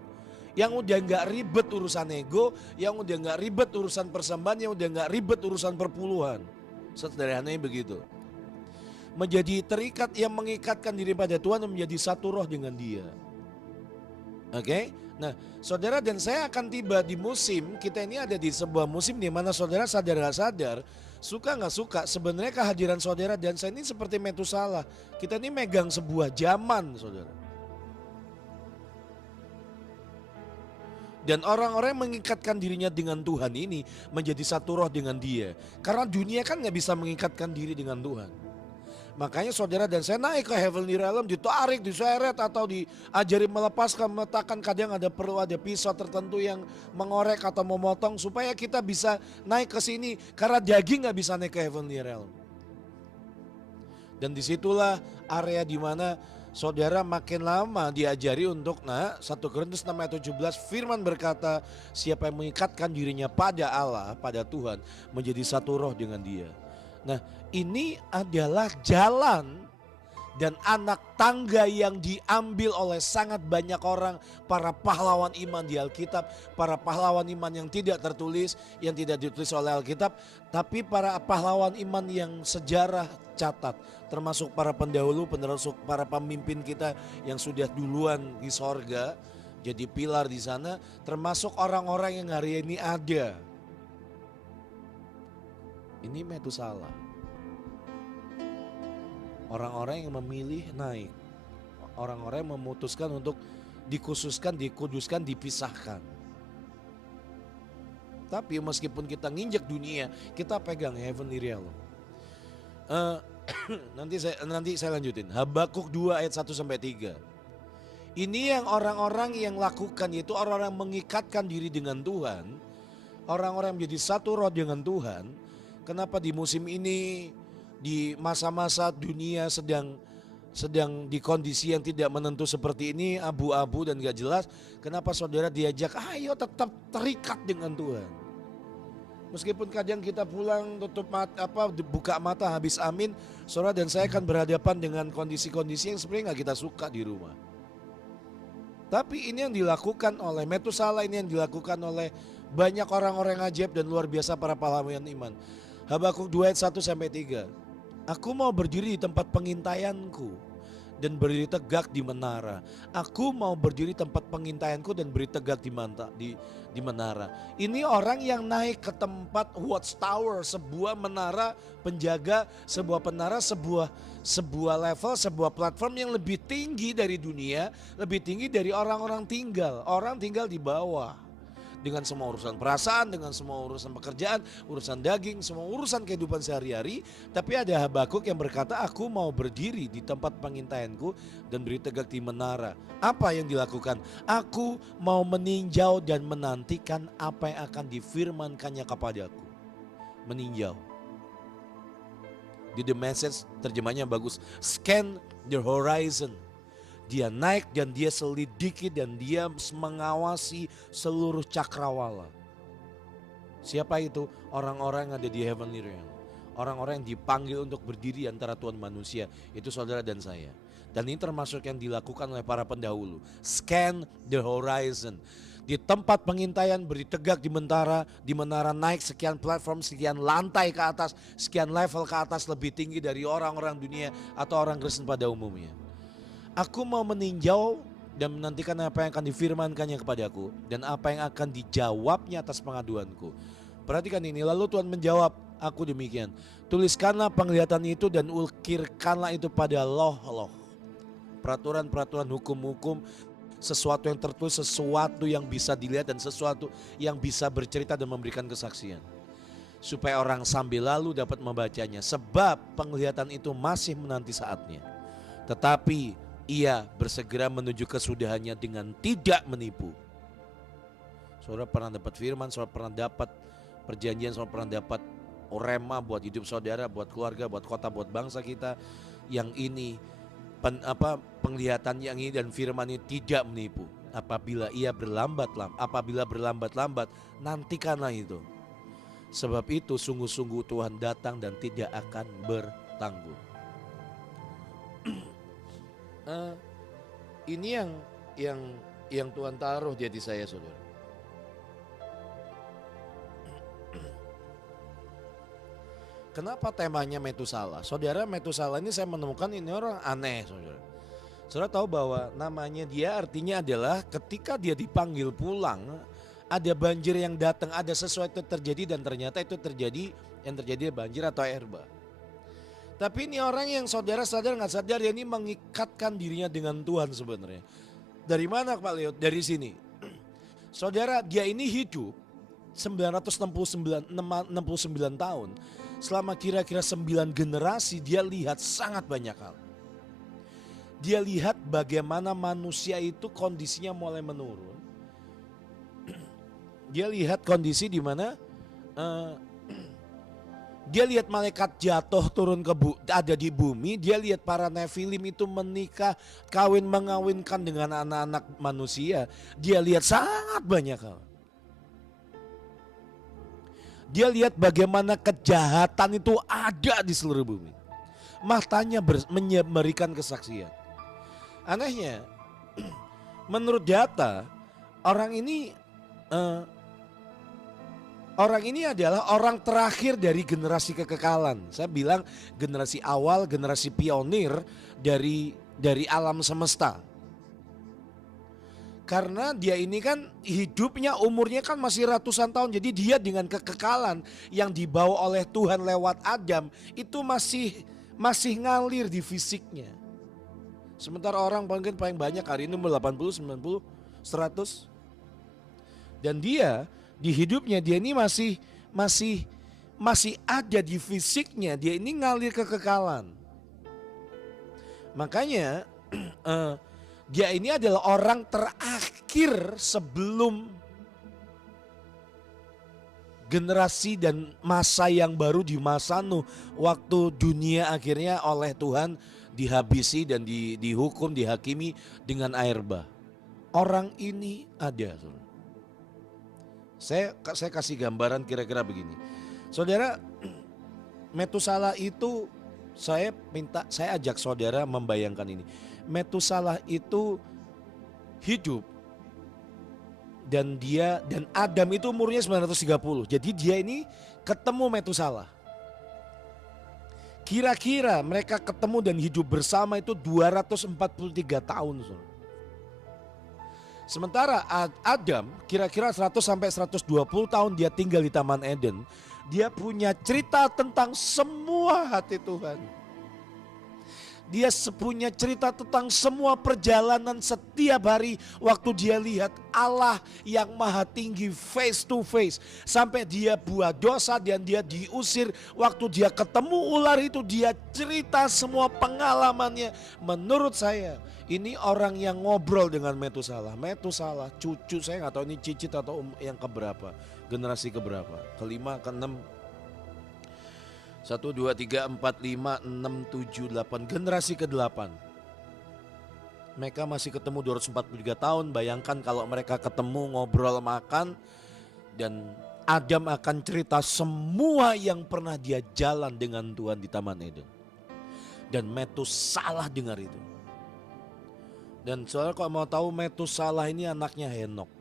Yang udah gak ribet urusan ego, yang udah gak ribet urusan persembahan, yang udah gak ribet urusan perpuluhan. Sederhananya begitu. Menjadi terikat, yang mengikatkan diri pada Tuhan, menjadi satu roh dengan Dia. Oke? Nah, saudara dan saya akan tiba di musim, kita ini ada di sebuah musim di mana saudara sadar gak sadar, suka gak suka, sebenarnya kehadiran saudara dan saya ini seperti Metusalah. Kita ini megang sebuah zaman, saudara. Dan orang-orang yang mengikatkan dirinya dengan Tuhan ini menjadi satu roh dengan Dia. Karena dunia kan gak bisa mengikatkan diri dengan Tuhan. Makanya saudara dan saya naik ke heavenly realm, ditarik, diseret atau diajari melepaskan, meletakkan, kadang perlu ada pisau tertentu yang mengorek atau memotong supaya kita bisa naik ke sini. Karena daging gak bisa naik ke heavenly realm. Dan disitulah area di mana saudara makin lama diajari untuk 1 Korintus 6 ayat 17 firman berkata, siapa yang mengikatkan dirinya pada Allah, pada Tuhan, menjadi satu roh dengan Dia. Nah, ini adalah jalan dan anak tangga yang diambil oleh sangat banyak orang, para pahlawan iman di Alkitab, para pahlawan iman yang tidak tertulis, yang tidak ditulis oleh Alkitab, tapi para pahlawan iman yang sejarah catat, termasuk para pendahulu, termasuk para pemimpin kita yang sudah duluan di sorga, jadi pilar di sana, termasuk orang-orang yang hari ini ada. Ini Metusalah. Orang-orang yang memilih naik. Orang-orang yang memutuskan untuk dikhususkan, dikuduskan, dipisahkan. Tapi meskipun kita nginjak dunia, kita pegang heavenly realm. Nanti saya lanjutin. Habakuk 2 ayat 1 sampai 3. Ini yang orang-orang yang lakukan, yaitu orang-orang yang mengikatkan diri dengan Tuhan. Orang-orang yang menjadi satu roh dengan Tuhan. Kenapa di musim ini, di masa-masa dunia sedang di kondisi yang tidak menentu seperti ini, abu-abu dan gak jelas, kenapa saudara diajak ayo tetap terikat dengan Tuhan. Meskipun kadang kita pulang tutup mata, buka mata habis amin, saudara dan saya akan berhadapan dengan kondisi-kondisi yang sebenarnya gak kita suka di rumah. Tapi ini yang dilakukan oleh Metusalah, ini yang dilakukan oleh banyak orang-orang ajaib dan luar biasa para pahlawan iman. Habakuk 2 ayat 1 sampai 3. Aku mau berdiri di tempat pengintaianku dan berdiri tegak di menara. Aku mau berdiri di tempat pengintaianku dan berdiri tegak di menara. Ini orang yang naik ke tempat watchtower, sebuah menara penjaga, sebuah level, sebuah platform yang lebih tinggi dari dunia, lebih tinggi dari orang-orang tinggal. Orang tinggal di bawah. Dengan semua urusan perasaan, dengan semua urusan pekerjaan, urusan daging, semua urusan kehidupan sehari-hari. Tapi ada Habakuk yang berkata, aku mau berdiri di tempat pengintaianku dan berdiri tegak di menara. Apa yang dilakukan? Aku mau meninjau dan menantikan apa yang akan difirmankannya kepadaku. Meninjau. Di The Message terjemahnya bagus. Scan the horizon. Dia naik dan dia selidiki dan dia mengawasi seluruh cakrawala. Siapa itu? Orang-orang yang ada di heavenly realm. Orang-orang yang dipanggil untuk berdiri antara Tuhan manusia. Itu saudara dan saya. Dan ini termasuk yang dilakukan oleh para pendahulu. Scan the horizon. Di tempat pengintaian berdiri tegak di menara naik sekian platform, sekian lantai ke atas, sekian level ke atas lebih tinggi dari orang-orang dunia atau orang Kristen pada umumnya. Aku mau meninjau dan menantikan apa yang akan difirmankannya kepadaku dan apa yang akan dijawabnya atas pengaduanku. Perhatikan ini, lalu Tuhan menjawab, aku demikian. Tuliskanlah penglihatan itu dan ukirkanlah itu pada loh-loh. Peraturan-peraturan, hukum-hukum, sesuatu yang tertulis, sesuatu yang bisa dilihat dan sesuatu yang bisa bercerita dan memberikan kesaksian. Supaya orang sambil lalu dapat membacanya. Sebab penglihatan itu masih menanti saatnya. Tetapi ia bersegera menuju kesudahannya dengan tidak menipu. Saudara pernah dapat firman, saudara pernah dapat perjanjian, saudara pernah dapat rema buat hidup saudara, buat keluarga, buat kota, buat bangsa kita. Yang ini penglihatan yang ini dan firman ini tidak menipu. Apabila berlambat-lambat, nantikanlah itu. Sebab itu sungguh-sungguh Tuhan datang dan tidak akan bertanggung. Ini yang Tuhan taruh di hati saya, saudara. Kenapa temanya Metusala? Saudara, Metusala ini saya menemukan ini orang aneh, saudara. Saudara tahu bahwa namanya dia artinya adalah ketika dia dipanggil pulang, ada banjir yang datang, ada sesuatu terjadi dan ternyata itu terjadi, yang terjadi banjir atau air bah. Tapi ini orang yang saudara sadar nggak sadar, dia ini mengikatkan dirinya dengan Tuhan sebenarnya. Dari mana Pak Leo? Dari sini. Saudara, dia ini hidup 969 tahun. Selama kira-kira 9 generasi dia lihat sangat banyak hal. Dia lihat bagaimana manusia itu kondisinya mulai menurun. Dia lihat kondisi di mana dia lihat malaikat jatuh turun ada di bumi. Dia lihat para Nefilim itu menikah, mengawinkan dengan anak-anak manusia. Dia lihat sangat banyak hal. Dia lihat bagaimana kejahatan itu ada di seluruh bumi. Matanya memberikan kesaksian. Anehnya, menurut data, orang ini adalah orang terakhir dari generasi kekekalan. Saya bilang generasi awal, generasi pionir dari alam semesta. Karena dia ini kan hidupnya, umurnya kan masih ratusan tahun. Jadi dia dengan kekekalan yang dibawa oleh Tuhan lewat Adam itu masih ngalir di fisiknya. Sementara orang mungkin paling banyak hari ini 80, 90, 100. Dan dia di hidupnya dia ini masih ada di fisiknya. Dia ini ngalir kekekalan. Makanya dia ini adalah orang terakhir sebelum generasi dan masa yang baru di masa Nuh. Waktu dunia akhirnya oleh Tuhan dihabisi dan dihukum, dihakimi dengan air bah. Orang ini ada. Saya kasih gambaran kira-kira begini. Saudara, Metusala itu saya ajak saudara membayangkan ini. Metusala itu hidup dan Adam itu umurnya 930. Jadi dia ini ketemu Metusala. Kira-kira mereka ketemu dan hidup bersama itu 243 tahun. Sementara Adam kira-kira 100 sampai 120 tahun dia tinggal di Taman Eden. Dia punya cerita tentang semua hati Tuhan. Dia punya cerita tentang semua perjalanan setiap hari waktu dia lihat Allah yang maha tinggi face to face. Sampai dia buat dosa dan dia diusir. Waktu dia ketemu ular itu dia cerita semua pengalamannya. Menurut saya ini orang yang ngobrol dengan Metusala. Metusala cucu, saya gak tahu ini cicit atau yang keberapa. Generasi keberapa, kelima, keenam. 1, 2, 3, 4, 5, 6, 7, 8. Generasi ke-8. Mereka masih ketemu 243 tahun. Bayangkan kalau mereka ketemu, ngobrol, makan. Dan Adam akan cerita semua yang pernah dia jalan dengan Tuhan di Taman Eden. Dan Metusala dengar itu. Dan soalnya kalau mau tahu, Metusala ini anaknya Henok.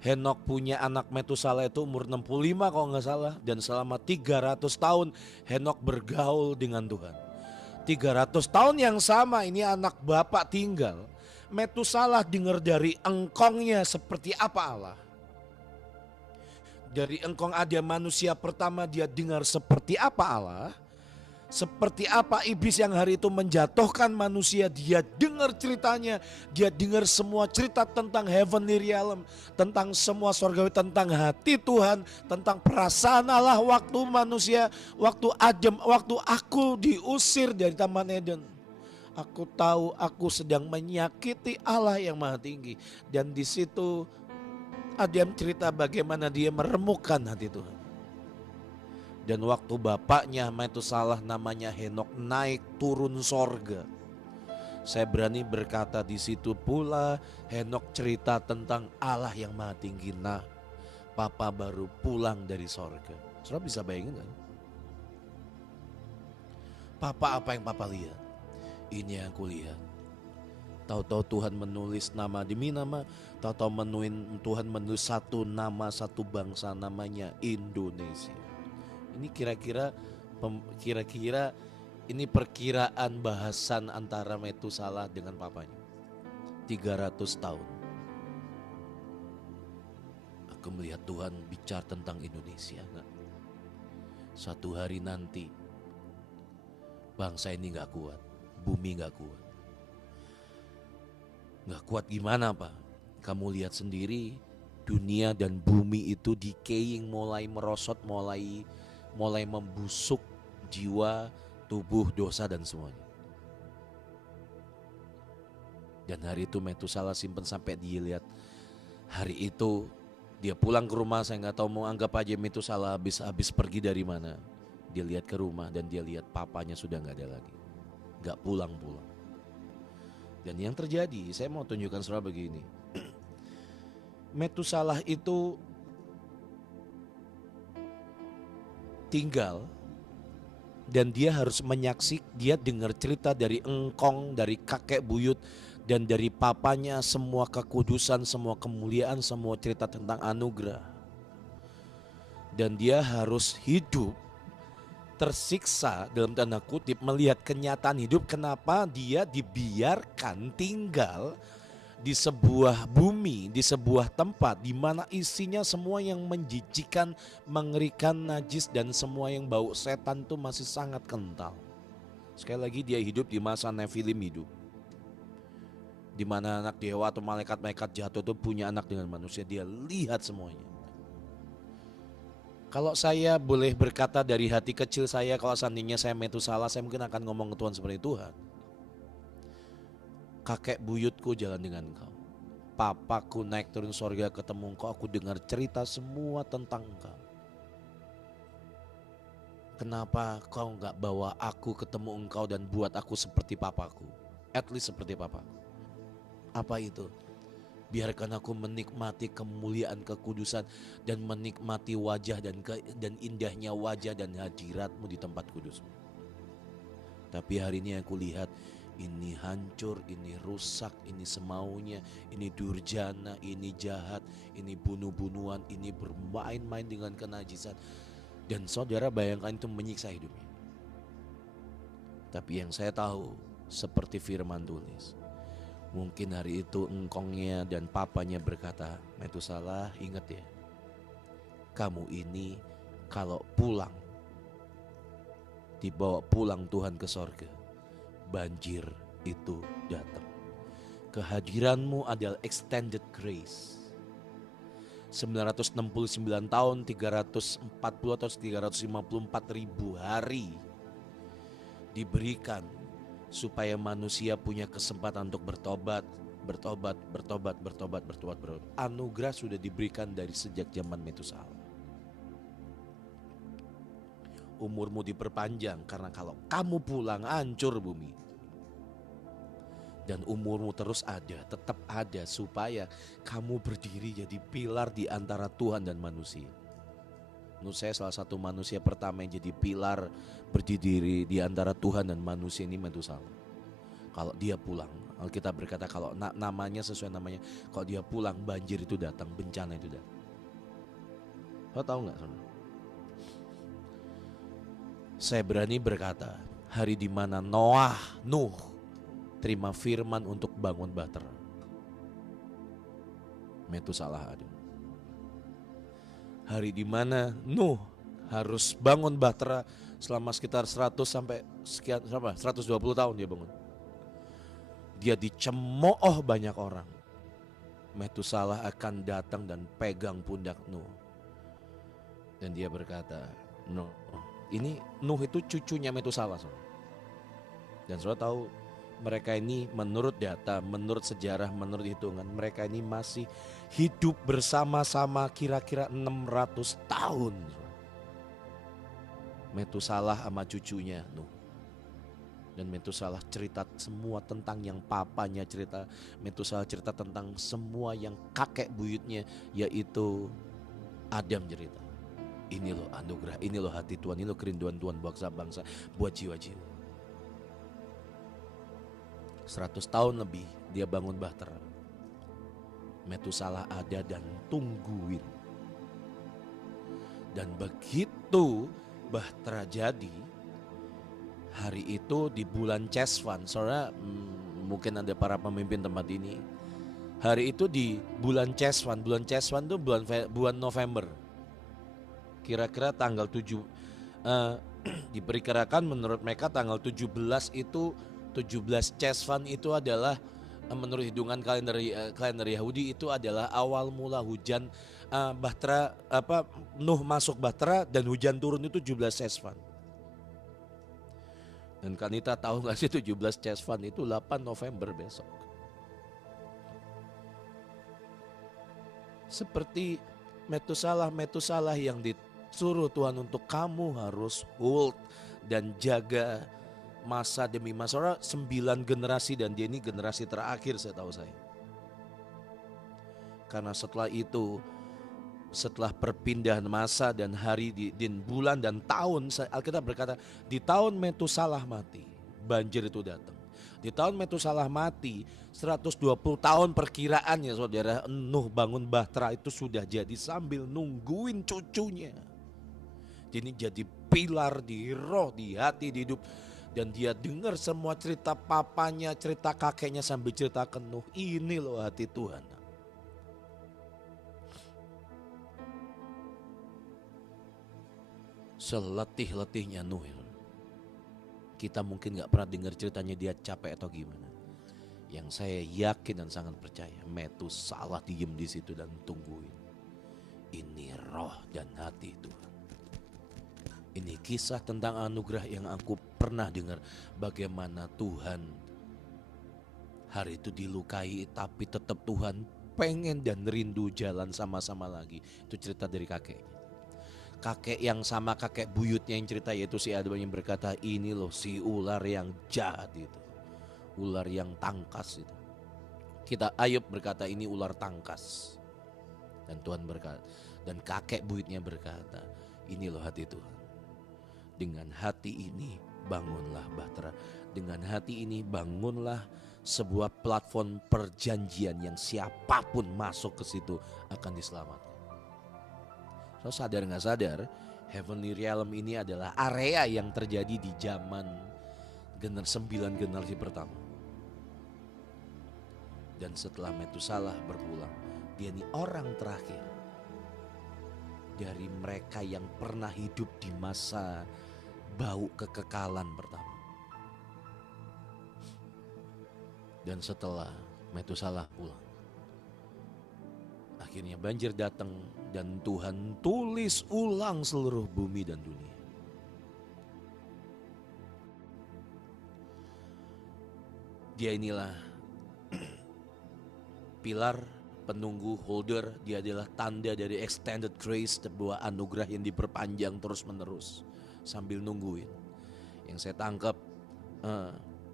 Henok punya anak Metusala itu umur 65 kalau nggak salah. Dan selama 300 tahun Henok bergaul dengan Tuhan. 300 tahun yang sama ini anak bapak tinggal. Metusala dengar dari engkongnya seperti apa Allah. Dari engkong ada manusia pertama dia dengar seperti apa Allah. Seperti apa iblis yang hari itu menjatuhkan manusia, dia dengar ceritanya. Dia dengar semua cerita tentang heavenly realm, tentang semua surgawi, tentang hati Tuhan, tentang perasaan Allah waktu manusia, waktu Adam, waktu aku diusir dari Taman Eden. Aku tahu aku sedang menyakiti Allah yang maha tinggi. Dan di situ Adam cerita bagaimana dia meremukkan hati Tuhan. Dan waktu bapaknya Metusala namanya Henok naik turun sorga. Saya berani berkata di situ pula Henok cerita tentang Allah yang maha tinggi. Nah, Papa baru pulang dari sorga. Saudara bisa bayangin kan? Papa, apa yang Papa lihat? Ini yang aku lihat. Tahu-tahu Tuhan menulis nama demi nama, tahu-tahu Tuhan menulis satu nama, satu bangsa, namanya Indonesia. Ini kira-kira ini perkiraan bahasan antara Metusalah dengan papanya. 300 tahun. Aku melihat Tuhan bicara tentang Indonesia. Nah, suatu hari nanti bangsa ini gak kuat, bumi gak kuat. Gak kuat gimana Pak? Kamu lihat sendiri, dunia dan bumi itu decaying, mulai merosot, mulai membusuk jiwa, tubuh, dosa dan semuanya. Dan hari itu Metusalah simpen sampai dia lihat. Hari itu dia pulang ke rumah, saya nggak tahu, mau anggap aja Metusalah habis pergi dari mana. Dia lihat ke rumah dan dia lihat papanya sudah nggak ada lagi, nggak pulang-pulang. Dan yang terjadi, saya mau tunjukkan saudara begini. Metusalah itu tinggal dan dia harus dia dengar cerita dari engkong, dari kakek buyut dan dari papanya, semua kekudusan, semua kemuliaan, semua cerita tentang anugerah. Dan dia harus hidup tersiksa dalam tanda kutip melihat kenyataan hidup, kenapa dia dibiarkan tinggal di sebuah bumi, di sebuah tempat di mana isinya semua yang menjijikan, mengerikan, najis dan semua yang bau setan itu masih sangat kental. Sekali lagi dia hidup di masa Nefilim hidup, di mana anak dewa atau malaikat-malaikat jatuh itu punya anak dengan manusia, dia lihat semuanya. Kalau saya boleh berkata dari hati kecil saya, kalau seandainya saya Metusalah, saya mungkin akan ngomong ke Tuhan seperti Tuhan. Kakek buyutku jalan dengan engkau. Papaku naik turun sorga ketemu engkau, aku dengar cerita semua tentang engkau. Kenapa kau gak bawa aku ketemu engkau dan buat aku seperti papaku? At least seperti papaku. Apa itu? Biarkan aku menikmati kemuliaan kekudusan dan menikmati wajah dan indahnya wajah dan hadiratmu di tempat kudusmu. Tapi hari ini aku lihat ini hancur, ini rusak, ini semaunya, ini durjana, ini jahat, ini bunuh-bunuhan, ini bermain-main dengan kenajisan. Dan saudara bayangkan itu menyiksa hidupnya. Tapi yang saya tahu seperti firman tulis, mungkin hari itu engkongnya dan papanya berkata, Metusalah ingat ya, kamu ini kalau pulang, dibawa pulang Tuhan ke sorga, banjir itu datang. Kehadiranmu adalah extended grace. 969 tahun, 340 atau 354 ribu hari diberikan supaya manusia punya kesempatan untuk bertobat. Anugerah sudah diberikan dari sejak zaman Metusalah. Umurmu diperpanjang karena kalau kamu pulang hancur bumi. Dan umurmu terus ada, tetap ada supaya kamu berdiri jadi pilar di antara Tuhan dan manusia. Menurut saya salah satu manusia pertama yang jadi pilar berdiri di antara Tuhan dan manusia ini Metusalah. Kalau dia pulang, Alkitab berkata kalau namanya sesuai namanya, kalau dia pulang banjir itu datang, bencana itu datang. Lo tahu nggak saudara? Saya berani berkata hari di mana Nuh terima firman untuk bangun bahtera, Metusalah ada. Hari di mana Nuh harus bangun bahtera selama sekitar 100 sampai sekian 120 tahun dia bangun. Dia dicemooh banyak orang. Metusalah akan datang dan pegang pundak Nuh. Dan dia berkata, Nuh, ini Nuh itu cucunya Metusalah. Dan saudara tahu mereka ini menurut data, menurut sejarah, menurut hitungan, mereka ini masih hidup bersama-sama kira-kira 600 tahun. Metusalah sama cucunya Nuh. Dan Metusalah cerita semua tentang yang papanya cerita. Metusalah cerita tentang semua yang kakek buyutnya, yaitu Adam cerita, ini loh anugerah, ini loh hati Tuhan, ini loh kerinduan Tuhan bangsa-bangsa, buat jiwa-jiwa. 100 tahun lebih dia bangun Bahtera. Metusalah ada dan tungguin. Dan begitu Bahtera jadi, hari itu di bulan Chesvan, saudara, mungkin ada para pemimpin tempat ini. Hari itu di bulan Chesvan itu bulan November. Kira-kira tanggal 7, diperkirakan menurut mereka tanggal 17 itu, 17 Chesvan itu adalah menurut hitungan kalender Yahudi itu adalah awal mula hujan. Bahtera Nuh masuk Bahtera dan hujan turun itu 17 Chesvan. Dan Kanita tahu gak sih 17 Chesvan itu 8 November besok. Seperti Metusalah yang disuruh Tuhan untuk kamu harus hold dan jaga masa demi masa. 9 generasi dan dia ini generasi terakhir setahu saya. Karena setelah itu, setelah perpindahan masa dan hari di bulan dan tahun, Alkitab berkata di tahun Metusalah mati, banjir itu datang. Di tahun Metusalah mati, 120 tahun perkiraannya saudara, Nuh bangun Bahtera itu sudah jadi sambil nungguin cucunya. Jadi jadi pilar di roh, di hati, di hidup. Dan dia dengar semua cerita papanya, cerita kakeknya sambil cerita ke Nuh. Ini loh hati Tuhan. Seletih-letihnya Nuh, kita mungkin gak pernah dengar ceritanya dia capek atau gimana. Yang saya yakin dan sangat percaya, Metusalah diem di situ dan tungguin. Ini roh dan hati Tuhan. Ini kisah tentang anugerah yang aku pernah dengar, bagaimana Tuhan hari itu dilukai tapi tetap Tuhan pengen dan rindu jalan sama-sama lagi. Itu cerita dari kakeknya. Kakek yang sama kakek buyutnya yang cerita, yaitu si Adam yang berkata, ini loh si ular yang jahat itu, ular yang tangkas itu. Ayub berkata ini ular tangkas. Dan Tuhan berkata, dan kakek buyutnya berkata, ini loh hati Tuhan. Dengan hati ini bangunlah Bahtera. Dengan hati ini bangunlah sebuah platform perjanjian yang siapapun masuk ke situ akan diselamatkan. So, sadar gak sadar, Heavenly Realm ini adalah area yang terjadi di zaman 9 generasi pertama. Dan setelah Metusalah berpulang, dia ini orang terakhir dari mereka yang pernah hidup di masa bau kekekalan pertama. Dan setelah Metusalah pulang, akhirnya banjir datang dan Tuhan tulis ulang seluruh bumi dan dunia. Dia inilah pilar, penunggu, holder. Dia adalah tanda dari extended grace, sebuah anugerah yang diperpanjang terus menerus sambil nungguin. Yang saya tangkap,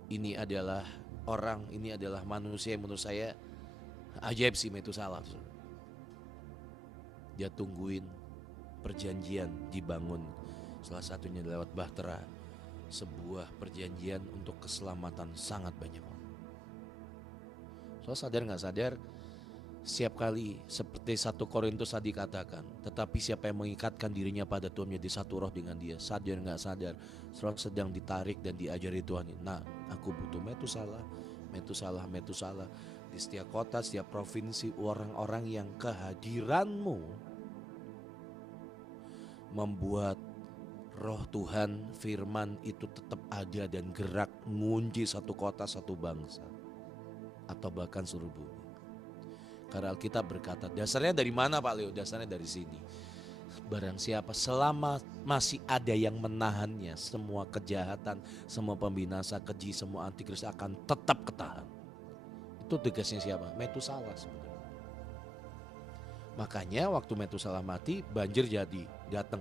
ini adalah orang, ini adalah manusia yang menurut saya ajaib si Metusalah. Dia tungguin perjanjian dibangun, salah satunya lewat Bahtera, sebuah perjanjian untuk keselamatan sangat banyak orang. So, sadar gak sadar, setiap kali seperti 1 Korintus tadi katakan, tetapi siapa yang mengikatkan dirinya pada Tuhan menjadi satu roh dengan dia, sadar gak sadar, selalu sedang ditarik dan diajari Tuhan. Nah, aku butuh Metusalah. Di setiap kota, setiap provinsi, orang-orang yang kehadiranmu membuat roh Tuhan, firman itu tetap ada dan gerak mengunci satu kota, satu bangsa, atau bahkan seluruh bumi. Karena Alkitab berkata, dasarnya dari mana Pak Leo? Dasarnya dari sini. Barang siapa selama masih ada yang menahannya, semua kejahatan, semua pembinasa, keji, semua antikris akan tetap ketahan. Itu tugasnya siapa? Metusalah sebenarnya. Makanya waktu Metusalah mati, banjir datang.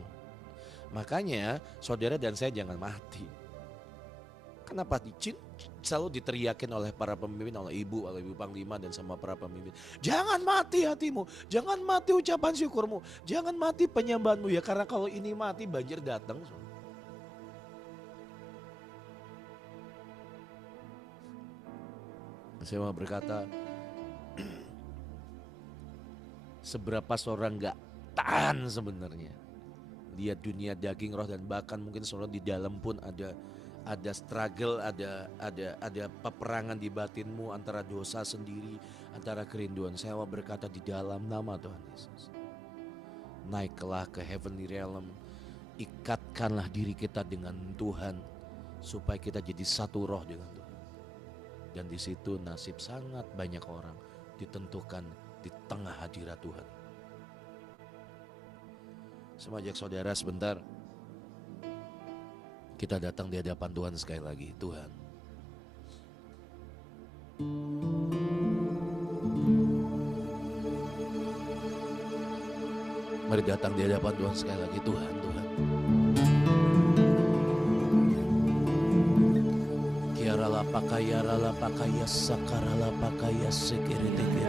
Makanya saudara dan saya jangan mati. Kenapa selalu diteriakin oleh para pemimpin, oleh ibu panglima dan sama para pemimpin. Jangan mati hatimu, jangan mati ucapan syukurmu, jangan mati penyembahanmu ya, karena kalau ini mati banjir datang. Saya mau berkata, seberapa seorang gak tahan sebenarnya lihat dunia daging, roh, dan bahkan mungkin seorang di dalam pun ada struggle, ada peperangan di batinmu antara dosa sendiri, antara kerinduan. Saya mau berkata di dalam nama Tuhan Yesus, naiklah ke heavenly realm, ikatkanlah diri kita dengan Tuhan supaya kita jadi satu roh dengan Tuhan. Dan di situ nasib sangat banyak orang ditentukan di tengah hadirat Tuhan. Semajak saudara sebentar, kita datang di hadapan Tuhan sekali lagi. Tuhan, mari datang di hadapan Tuhan sekali lagi. Tuhan, Tuhan, kiara la pakaya sakara la pakaya sekere tekere.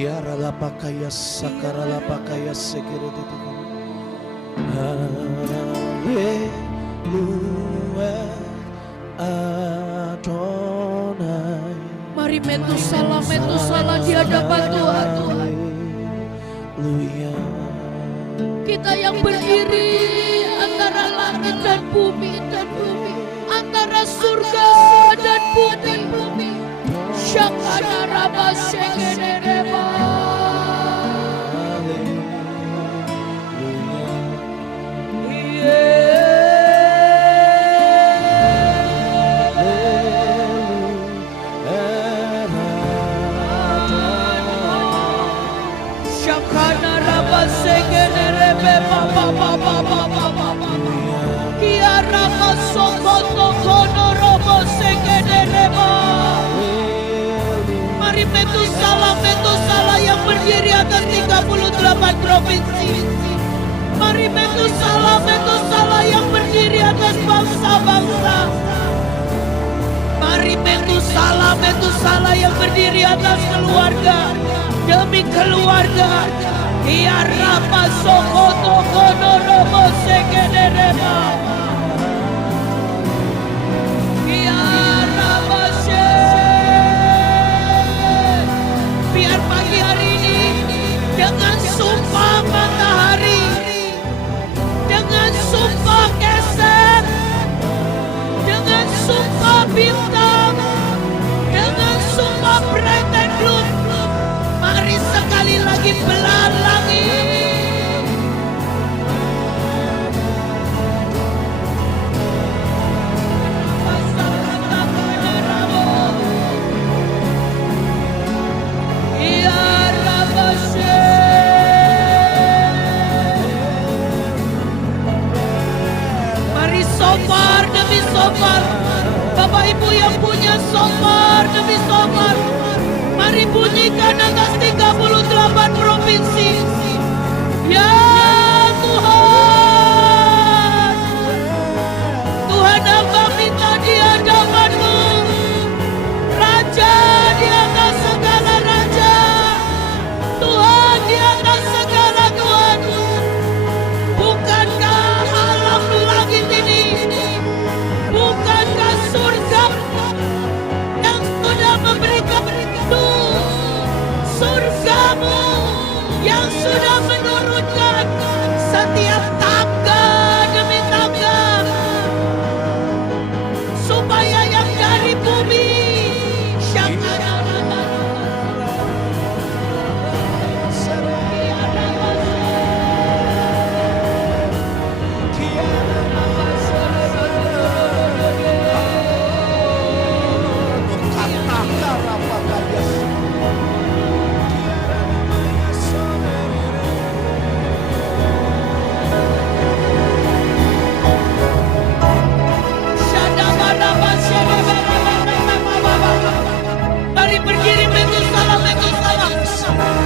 Kiara la pakaya sakara la pakaya sekere tekere. Haleluya Adonai. Mari metusala di hadapan Tuhan. Haleluya. Kita yang berdiri antara langit dan bumi, antara surga dan bumi. Syakana raba sekene reba. Syakana raba sekene rebe Kiara masokoto kono robo sekene reba. Mari Metusala yang berdiri atas 38 provinsi. Mari Metusala yang berdiri atas bangsa-bangsa. Mari Metusala yang berdiri atas keluarga demi keluarga. Kiara masokoto kono robo sekene reba. Biar pagi hari ini dengan sumpah matahari, dengan sumpah keset, dengan sumpah bintang, dengan sumpah bright gloom, mari sekali lagi belah langit. Sofar demi sofar, Bapak Ibu yang punya sofar demi sofar, mari bunyikan atas 38 provinsi. Ya Tuhan, Tuhan hamba minta di hadapan-Mu, Raja di atas segala raja, Tuhan di atas segala Tuhan. Bukankah alam langit ini, bukankah surga yang sudah memberikan itu, surga-Mu yang sudah menurunkan setiap tangga demi tangga, supaya yang dari bumi mari berdiri Metusala.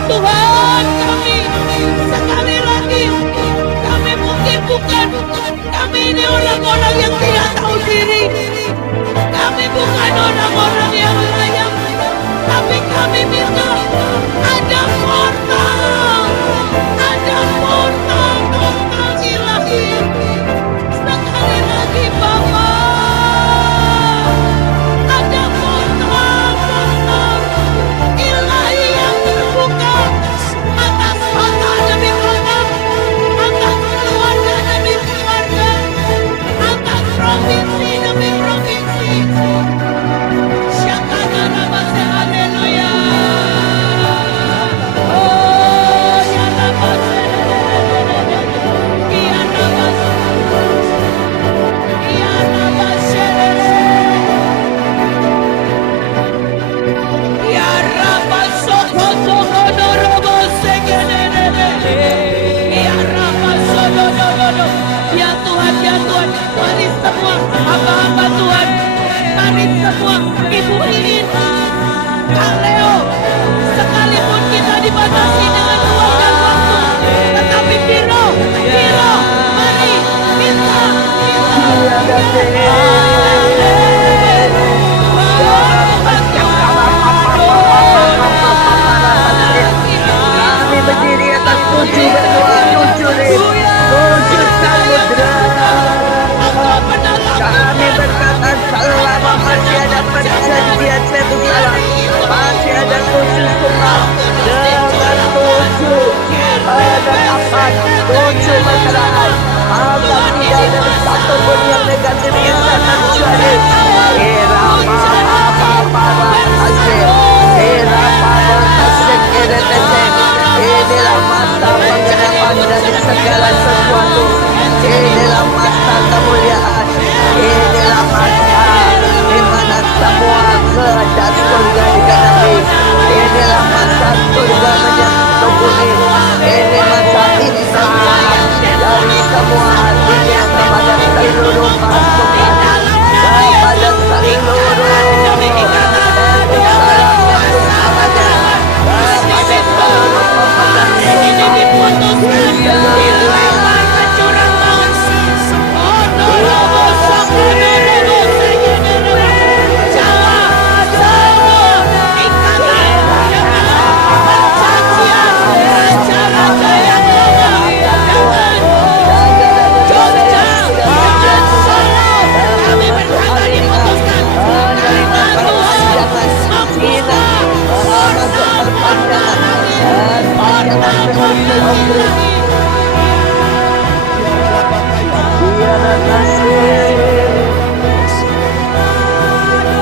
Tuhan kami sekali lagi orang-orang yang tidak tahu diri. Kami bukan orang-orang yang layak, tapi kami minta ada portal ilahi. Sekali lagi Bapa, ada portal ilahi yang terbuka atas kota demi kota, atas keluarga demi keluarga, atas provinsi demi provinsi. Syakana Rabase, haleluya. Oh, ya Rabase, ya Rabase, ya Rabase, ya Rabase, koto Rabase, ya Rabase, ya Tuhan, ya Tuhan, mari semua hamba-hamba Tuhan, mari semua Ibu Iin, Kak Leo, sekalipun kita dibatasi dengan ruang dan waktu, tetapi Viro, mari minta. Kami berdiri atas tujuh benua, tujuh samudra. Kami berkata selama masih ada perjanjian Yerusalem, masih ada tujuh sumpah dengan tujuh penetapan, tujuh perkiraan. Maka tidak ada satu pun yang negatif yang akan terjadi. Era para kasih, era para kasih keretetek. Inilah masa pengenapan dari segala sesuatu. Inilah masa kemuliaan. Inilah masa di mana semua kehendak surga digenapi. Inilah masa surga menyentuh bumi. Ini masa Islam dari semua hatinya kepada seluruh pasukan, kepada seluruh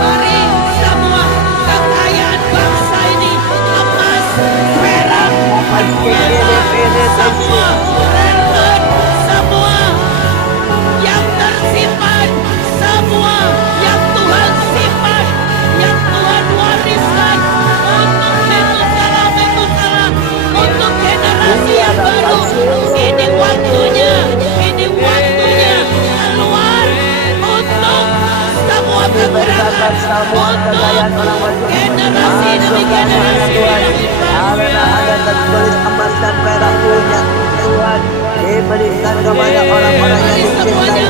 Mari semua kekayaan bangsa ini, emas, perak, semua diamond, semua yang tersimpan, semua yang Tuhan simpan, yang Tuhan wariskan untuk Metusala, untuk generasi yang baru. Ini waktunya keluar untuk semua kekurangan, untuk generasi demi generasi. Karena ada tertulis emas dan perak punya Tuhan diberikan kepada orang-orang yang dicintai.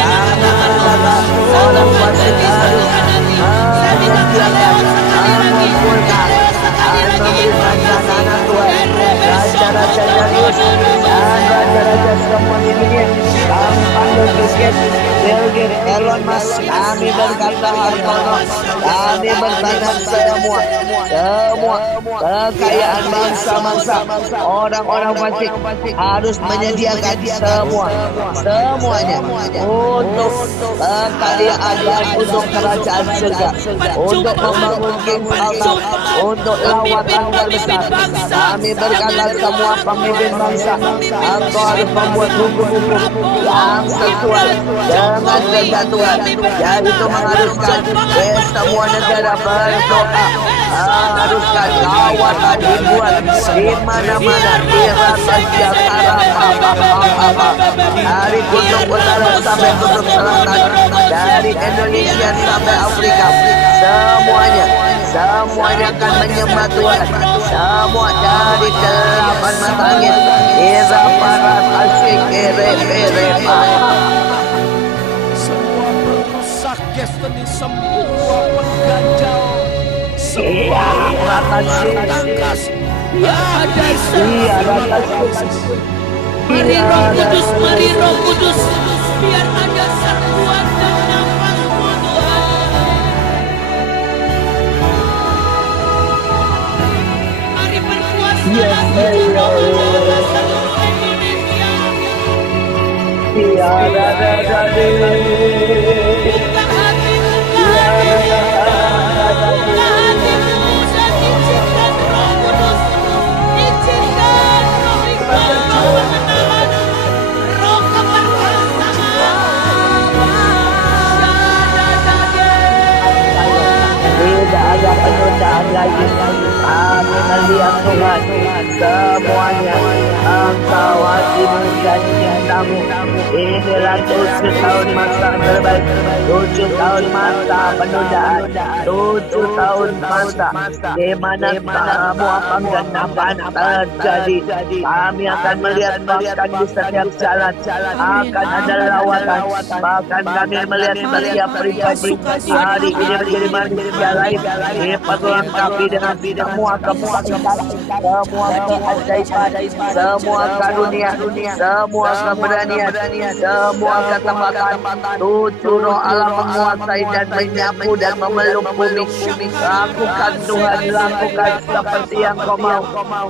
Karena orang fasik harus menyediakan, mengumpulkan, memberikan anak Tuhan. Raja-raja Darius dan raja-raja semua di dunia, panggil Bill Gates, Elon Musk, kami berkata Hartono, kami berkata semua kekayaan bangsa-bangsa, orang-orang fasik harus menyediakan semuanya untuk kekayaan dan untuk kerajaan surga, untuk membangun King Allah, untuk lawatan terbesar. Kami berkata semua pemimpin bangsa, engkau harus membuat hukum-hukum yang sesuai dengan kehendak Tuhan, yaitu mengharuskan semua negara berdoa, haruskan lawatan dibuat di mana-mana, di atas Jakarta, dari kutub utara sampai kutub selatan, dari Indonesia sampai Afrika, semuanya akan menyembah Tuhan. Semua dari delapan mata angin, para asyik destiny, semua pengganjal, semua tangkas, ada Mari Roh Kudus, mari Roh Kudus, biar ada serbuan dan nafasmu Tuhan. Mari berkuasa lagi roh seluruh Indonesia. Buka hatimu, dan izinkan Roh Kudus, izinkan Roh Hikmat, Roh pengenalan, Roh Tidak ada penundaan lagi. Kami melihat Tuhan semuanya. Engkau hatimu dan cintamu. Inilah 7 tahun masa terbaik. 7 tahun masa penundaan. 7 tahun masa di mana semua penggenapan terjadi. Kami akan melihat bahkan di setiap jalan akan ada lawatan. Bahkan kami melihat setiap pribadi hari ini menjadi manusia lain diperlengkapi dengan semua kekuatan, semua keajaiban, semua karunia, semua keberanian, semua ketepatan. 7 roh Allah menguasai dan menyapu dan memeluk bumi. Lakukan Tuhan, lakukan seperti yang Kau mau.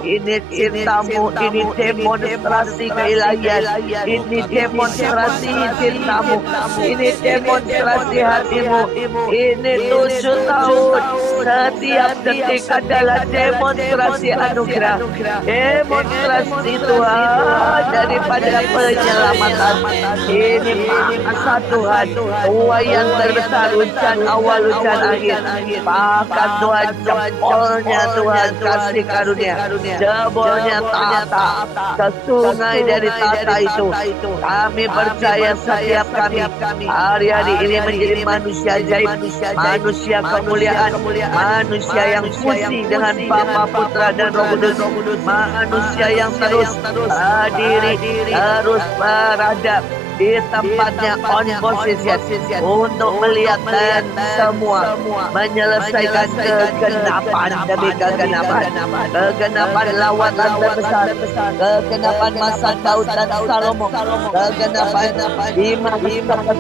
Ini cintamu, ini demonstrasi keilahian, ini demonstrasi cintamu, ini demonstrasi hatimu. Ini 7 tahun, setiap detik adalah demonstrasi anugerah, demonstrasi Tuhan daripada penyelamatan. Ini masa Tuhan, Tuhan yang terbesar, hujan awal, hujan akhir. Bahkan Tuhan, jebolnya Tuhan kasih karunia, jebolnya tata ke sungai dari tata itu. Kami percaya setiap kami hari-hari ini menjadi manusia ajaib, manusia kemuliaan, manusia yang fusi dengan Bapa, Putra dan Roh Kudus, manusia yang terus berdiri, terus berada di tempatnya on position untuk melihat dan semua menyelesaikan kegenapan demi kegenapan, kegenapan lawatan terbesar, kegenapan masa Daud dan Salomo, kegenapan di masa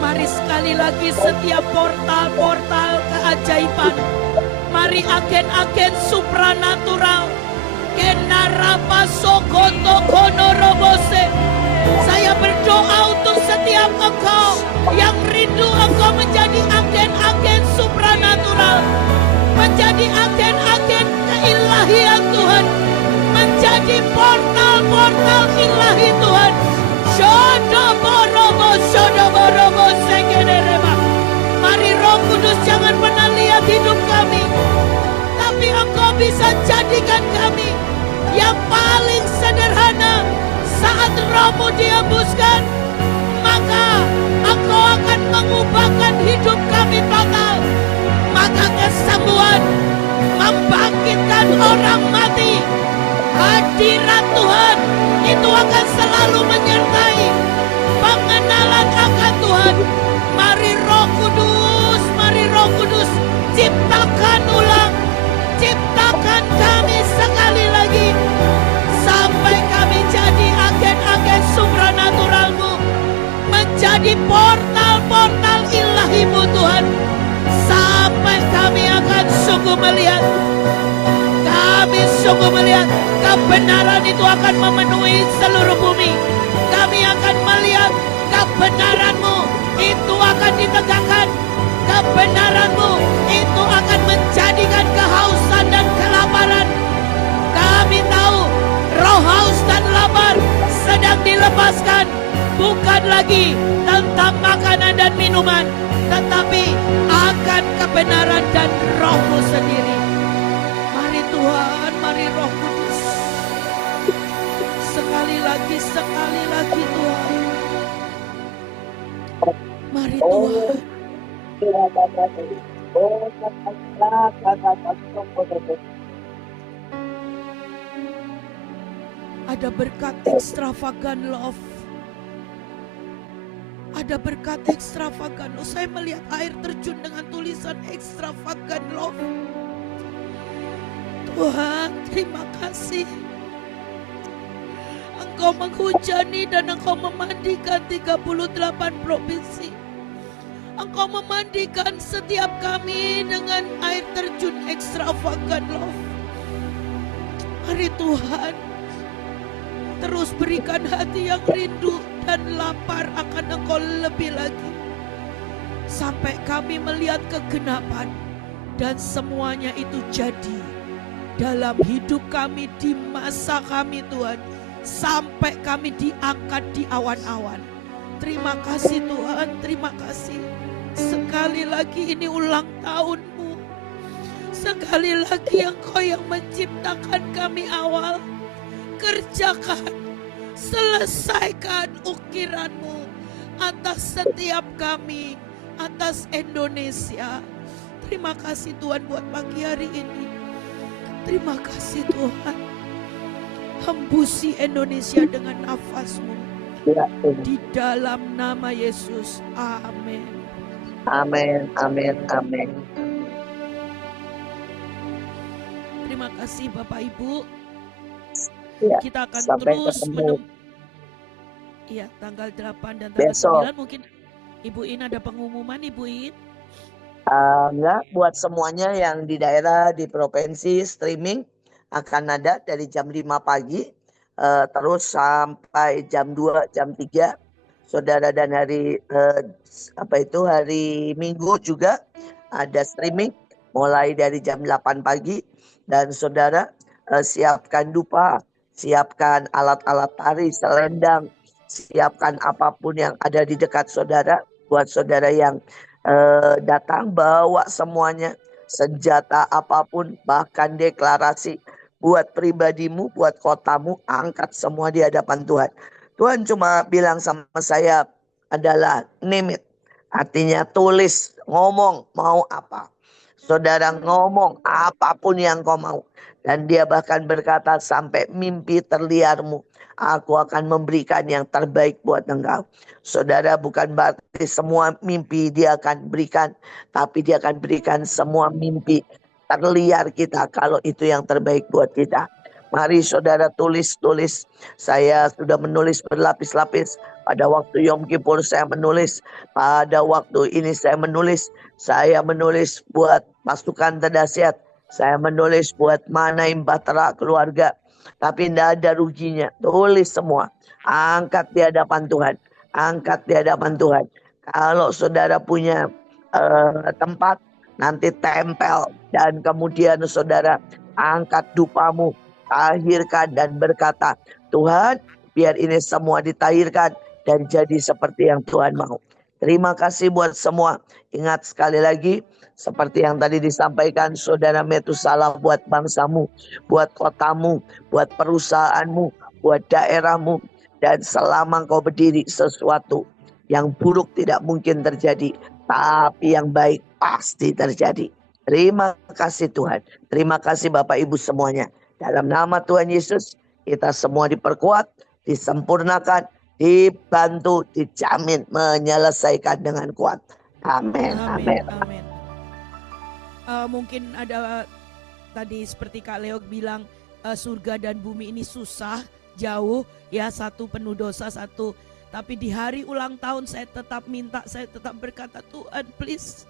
Mari sekali lagi setiap portal-portal keajaiban, mari agen-agen supranatural, Kenarapa Sokoto Konorobose. Saya berdoa untuk setiap engkau yang rindu engkau menjadi agen-agen supranatural, menjadi agen-agen keilahian Tuhan, menjadi portal-portal ilahi Tuhan. Shodoborobo sekenerema. Mari Roh Kudus jangan pernah lihat hidup kami, tapi engkau bisa jadikan kami yang paling sederhana. Saat Rohmu dihembuskan, maka engkau akan mengubahkan hidup kami total. Maka kesembuhan, membangkitkan orang mati, hadirat Tuhan itu akan selalu menyertai pengenalan akan Tuhan. Mari Roh Kudus, ciptakan ulang, ciptakan kami sekali lagi, sampai kami jadi agen-agen supranatural-Mu, menjadi portal-portal ilahi-Mu Tuhan, sampai kami akan sungguh melihat kebenaran itu akan memenuhi seluruh bumi. Kami akan melihat kebenaran-Mu itu akan ditegakkan, kebenaran-Mu itu akan menjadikan kehausan dan kelaparan. Kami tahu roh haus dan lapar sedang dilepaskan, bukan lagi tentang makanan dan minuman, tetapi akan kebenaran dan Roh-Mu sendiri. Mari Tuhan, mari Roh Kudus, sekali lagi Tuhan. Mari Tuhan, ada berkat extravagant love. Ada berkat extravagant love. Saya melihat air terjun dengan tulisan extravagant love. Tuhan, terima kasih. Engkau menghujani dan Engkau memandikan 38 provinsi. Engkau memandikan setiap kami dengan air terjun extravagant love. Mari Tuhan, terus berikan hati yang rindu dan lapar akan Engkau lebih lagi. Sampai kami melihat kegenapan dan semuanya itu jadi dalam hidup kami di masa kami Tuhan. Sampai kami diangkat di awan-awan. Terima kasih Tuhan, terima kasih. Sekali lagi ini ulang tahun-Mu. Sekali lagi Engkau yang menciptakan kami awal. Kerjakan, selesaikan ukiran-Mu atas setiap kami, atas Indonesia. Terima kasih Tuhan buat pagi hari ini. Terima kasih Tuhan. Hembusi Indonesia dengan nafas-Mu. Di dalam nama Yesus. Amin. Amin, amin, amin. Terima kasih Bapak Ibu. Ya, Kita akan sampai terus ketemu Iya, tanggal 8 dan tanggal besok. 9 mungkin Ibu In ada pengumuman Ibu In. Enggak, buat semuanya yang di daerah, di provinsi streaming akan ada dari jam 5 pagi terus sampai jam 2, jam 3. Saudara, dan hari hari Minggu juga ada streaming mulai dari jam 8 pagi. Dan saudara, siapkan dupa, siapkan alat-alat tari, selendang, siapkan apapun yang ada di dekat saudara. Buat saudara yang datang, bawa semuanya, senjata apapun, bahkan deklarasi buat pribadimu, buat kotamu, angkat semua di hadapan Tuhan. Tuhan cuma bilang sama saya adalah name it, artinya tulis, ngomong mau apa. Saudara ngomong apapun yang kau mau. Dan dia bahkan berkata, sampai mimpi terliarmu, aku akan memberikan yang terbaik buat engkau. Saudara, bukan berarti semua mimpi dia akan berikan, tapi dia akan berikan semua mimpi terliar kita kalau itu yang terbaik buat kita. Mari saudara tulis. Saya sudah menulis berlapis-lapis. Pada waktu Yom Kippur saya menulis. Pada waktu ini saya menulis. Saya menulis buat pasukan terdahsyat. Saya menulis buat Mahanaim Bahtera keluarga. Tapi tidak ada ruginya. Tulis semua. Angkat di hadapan Tuhan. Angkat di hadapan Tuhan. Kalau saudara punya tempat, nanti tempel. Dan kemudian saudara angkat dupamu, tahirkan dan berkata, Tuhan, biar ini semua ditahirkan dan jadi seperti yang Tuhan mau. Terima kasih buat semua. Ingat sekali lagi, seperti yang tadi disampaikan saudara Metusalah, buat bangsamu, buat kotamu, buat perusahaanmu, buat daerahmu. Dan selama kau berdiri, sesuatu yang buruk tidak mungkin terjadi, tapi yang baik pasti terjadi. Terima kasih Tuhan. Terima kasih Bapak Ibu semuanya. Dalam nama Tuhan Yesus, kita semua diperkuat, disempurnakan, dibantu, dijamin menyelesaikan dengan kuat. Amin. Amin. Amin. Mungkin ada tadi seperti Kak Leo bilang, surga dan bumi ini susah, jauh, ya, satu penuh dosa, satu. Tapi di hari ulang tahun saya tetap minta, saya tetap berkata, Tuhan please,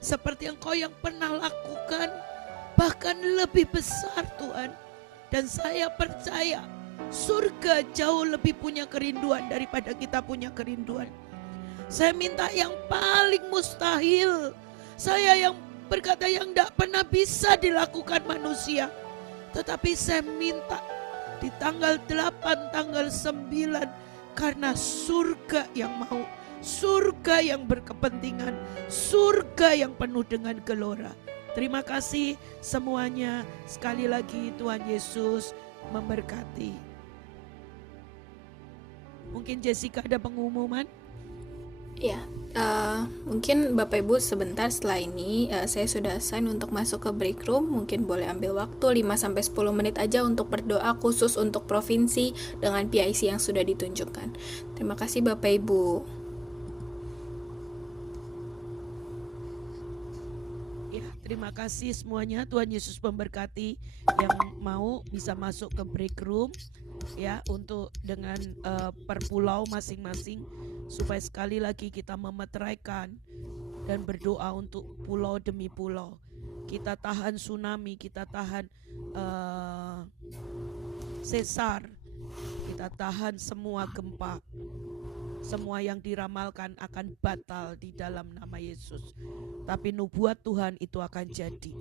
seperti Engkau yang pernah lakukan, bahkan lebih besar Tuhan. Dan saya percaya surga jauh lebih punya kerinduan daripada kita punya kerinduan. Saya minta yang paling mustahil. Saya yang berkata yang tidak pernah bisa dilakukan manusia. Tetapi saya minta di tanggal 8, tanggal 9, karena surga yang mau. Surga yang berkepentingan, surga yang penuh dengan gelora. Terima kasih semuanya. Sekali lagi Tuhan Yesus memberkati. Mungkin Jessica ada pengumuman? Ya, mungkin Bapak Ibu sebentar setelah ini saya sudah assign untuk masuk ke break room. Mungkin boleh ambil waktu 5-10 menit aja untuk berdoa khusus untuk provinsi dengan PIC yang sudah ditunjukkan. Terima kasih Bapak Ibu. Ya, terima kasih semuanya. Tuhan Yesus memberkati yang mau bisa masuk ke break room ya untuk dengan per pulau masing-masing supaya sekali lagi kita memeteraikan dan berdoa untuk pulau demi pulau. Kita tahan tsunami, kita tahan sesar, kita tahan semua gempa. Semua yang diramalkan akan batal di dalam nama Yesus. Tapi nubuat Tuhan itu akan jadi.